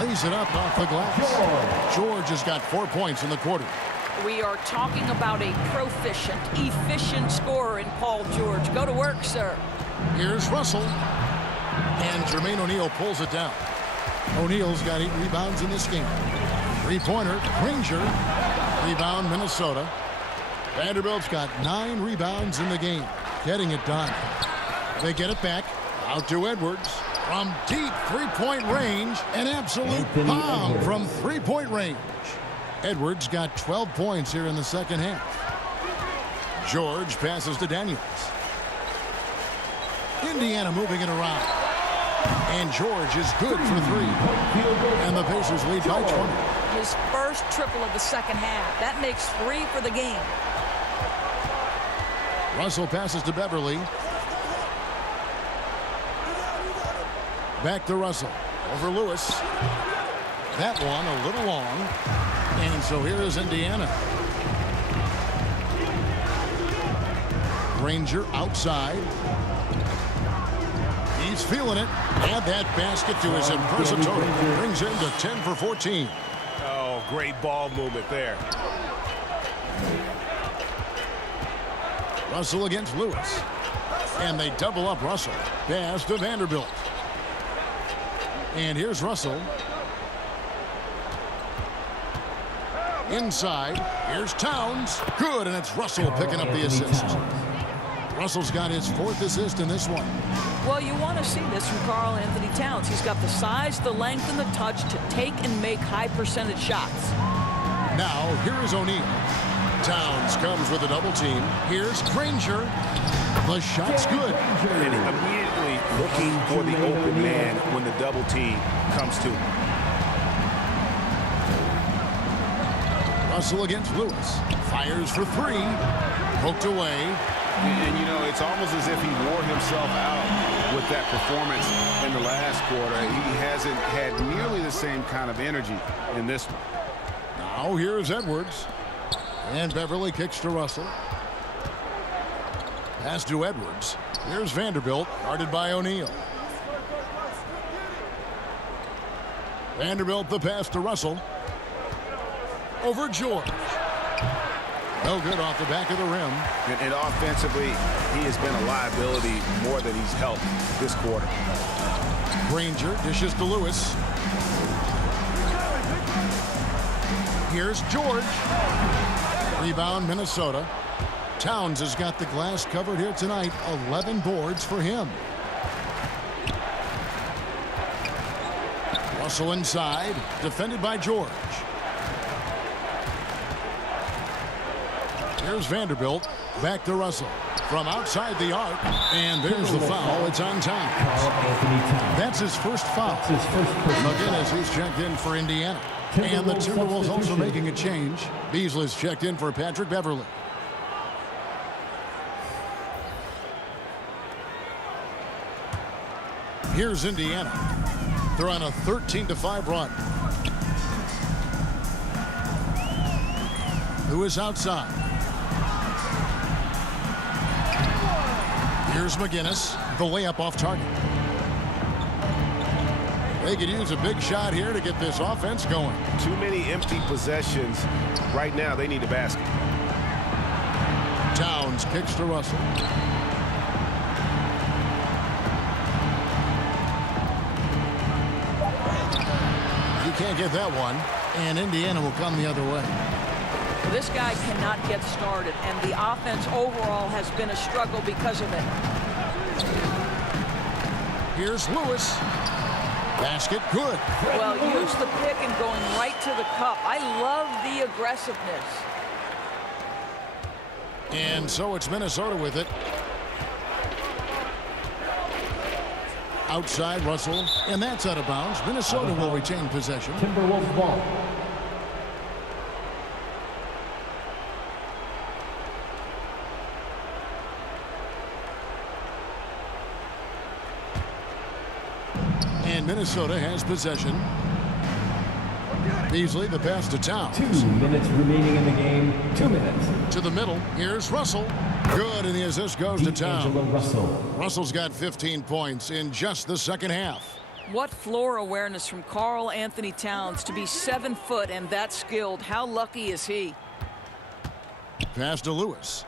Lays it up off the glass. George has got 4 points in the quarter. We are talking about a proficient, efficient scorer in Paul George. Go to work, sir. Here's Russell. And Jermaine O'Neal pulls it down. O'Neal's got 8 rebounds in this game. Three-pointer, Granger. Rebound, Minnesota. Vanderbilt's got 9 rebounds in the game. Getting it done. They get it back. Out to Edwards. From deep three-point range, an absolute bomb from three-point range. Edwards got 12 points here in the second half. George passes to Daniels. Indiana moving it around. And George is good for 3. And the Pacers lead by 20. His first triple of the second half. That makes 3 for the game. Russell passes to Beverly. Back to Russell. Over Lewis. That one a little long. And so here is Indiana. Granger outside. He's feeling it. Add that basket to his impressive total. Brings him to 10 for 14. Oh, great ball movement there. Russell against Lewis. And they double up Russell. Pass to Vanderbilt. And here's Russell. Inside. Here's Towns. Good, and it's Russell picking up the assist. Russell's got his 4th assist in this one. Well, you want to see this from Karl Anthony Towns. He's got the size, the length, and the touch to take and make high-percentage shots. Now, here is O'Neal. Towns comes with a double team. Here's Granger. The shot's good. And immediately looking for the open man when the double team comes to him. Russell against Lewis. Fires for 3. Poked away. And, you know, it's almost as if he wore himself out with that performance in the last quarter. He hasn't had nearly the same kind of energy in this one. Now here's Edwards. And Beverly kicks to Russell. Pass to Edwards. Here's Vanderbilt, guarded by O'Neal. Vanderbilt the pass to Russell. Over George. No good off the back of the rim. And offensively, he has been a liability more than he's helped this quarter. Granger dishes to Lewis. Here's George. Rebound, Minnesota. Towns has got the glass covered here tonight. 11 boards for him. Russell inside, defended by George. Here's Vanderbilt, back to Russell. From outside the arc, and there's the foul. It's on Towns. That's his first foul. McGinnis, who's checked in for Indiana. And the Timberwolves also making a change. Beasley's checked in for Patrick Beverly. Here's Indiana. They're on a 13-5 run. Lewis outside. Here's McGinnis. The layup off target. They could use a big shot here to get this offense going. Too many empty possessions. Right now, they need a basket. Towns kicks to Russell. You can't get that one, and Indiana will come the other way. This guy cannot get started, and the offense overall has been a struggle because of it. Here's Lewis. Basket good. Well, use the pick and going right to the cup. I love the aggressiveness. And so it's Minnesota with it. Outside Russell, and that's out of bounds. Minnesota will retain possession. Timberwolves ball. And Minnesota has possession. Beasley, the pass to Towns. 2 minutes remaining in the game. 2 minutes. To the middle. Here's Russell. Good, and the assist goes to Towns. Russell's got 15 points in just the second half. What floor awareness from Karl Anthony Towns to be 7 foot and that skilled. How lucky is he? Pass to Lewis.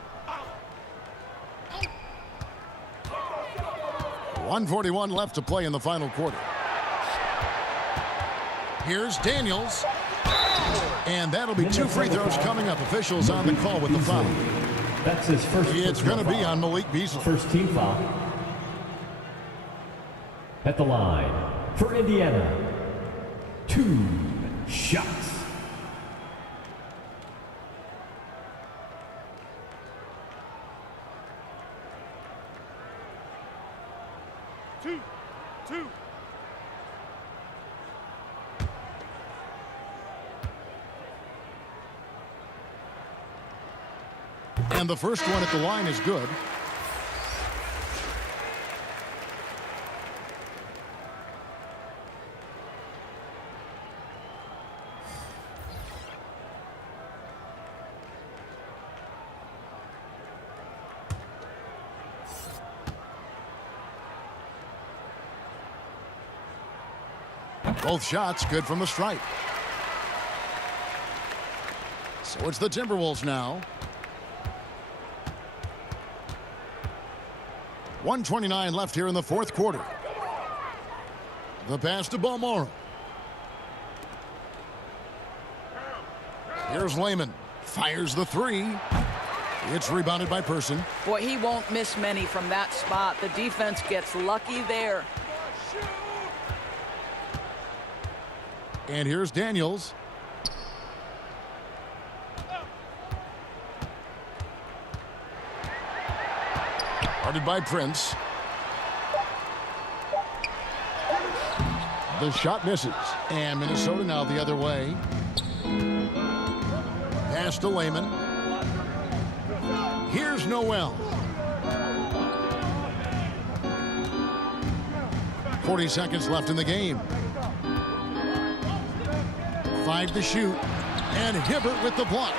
1:41 left to play in the final quarter. Here's Daniels. And that'll be 2 free throws coming up. Officials on the call with the foul. That's his first. It's going to be on Malik Beasley. First team foul. At the line for Indiana. 2 shots. Two. And the first one at the line is good. Both shots good from the stripe. So it's the Timberwolves now. 1:29 left here in the fourth quarter. The pass to Balmora. Here's Layman. Fires the 3. It's rebounded by Person. Boy, he won't miss many from that spot. The defense gets lucky there. And here's Daniels. Guarded by Prince. The shot misses. And Minnesota now the other way. Pass to Layman. Here's Noel. 40 seconds left in the game. 5 to shoot. And Hibbert with the block.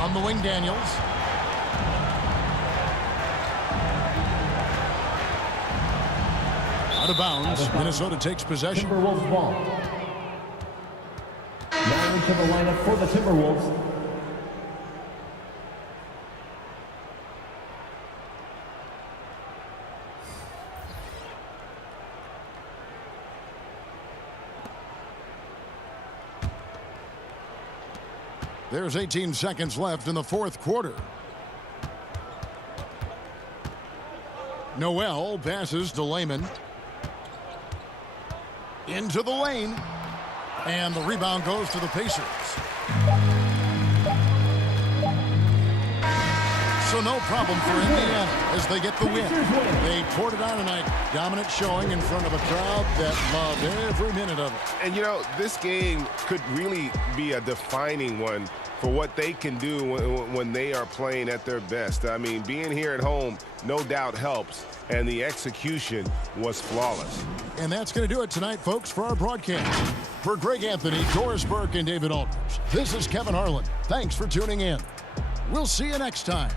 On the wing, Daniels. Out of bounds. Minnesota takes possession. Timberwolves ball. Now into the lineup for the Timberwolves. There's 18 seconds left in the fourth quarter. Noel passes to Layman. Into the lane. And the rebound goes to the Pacers. So no problem for Indiana as they get the win. They poured it on tonight. Dominant showing in front of a crowd that loved every minute of it. And, you know, this game could really be a defining one for what they can do when they are playing at their best. I mean, being here at home, no doubt helps, and the execution was flawless. And that's going to do it tonight, folks, for our broadcast. For Greg Anthony, Doris Burke, and David Aldridge, this is Kevin Harlan. Thanks for tuning in. We'll see you next time.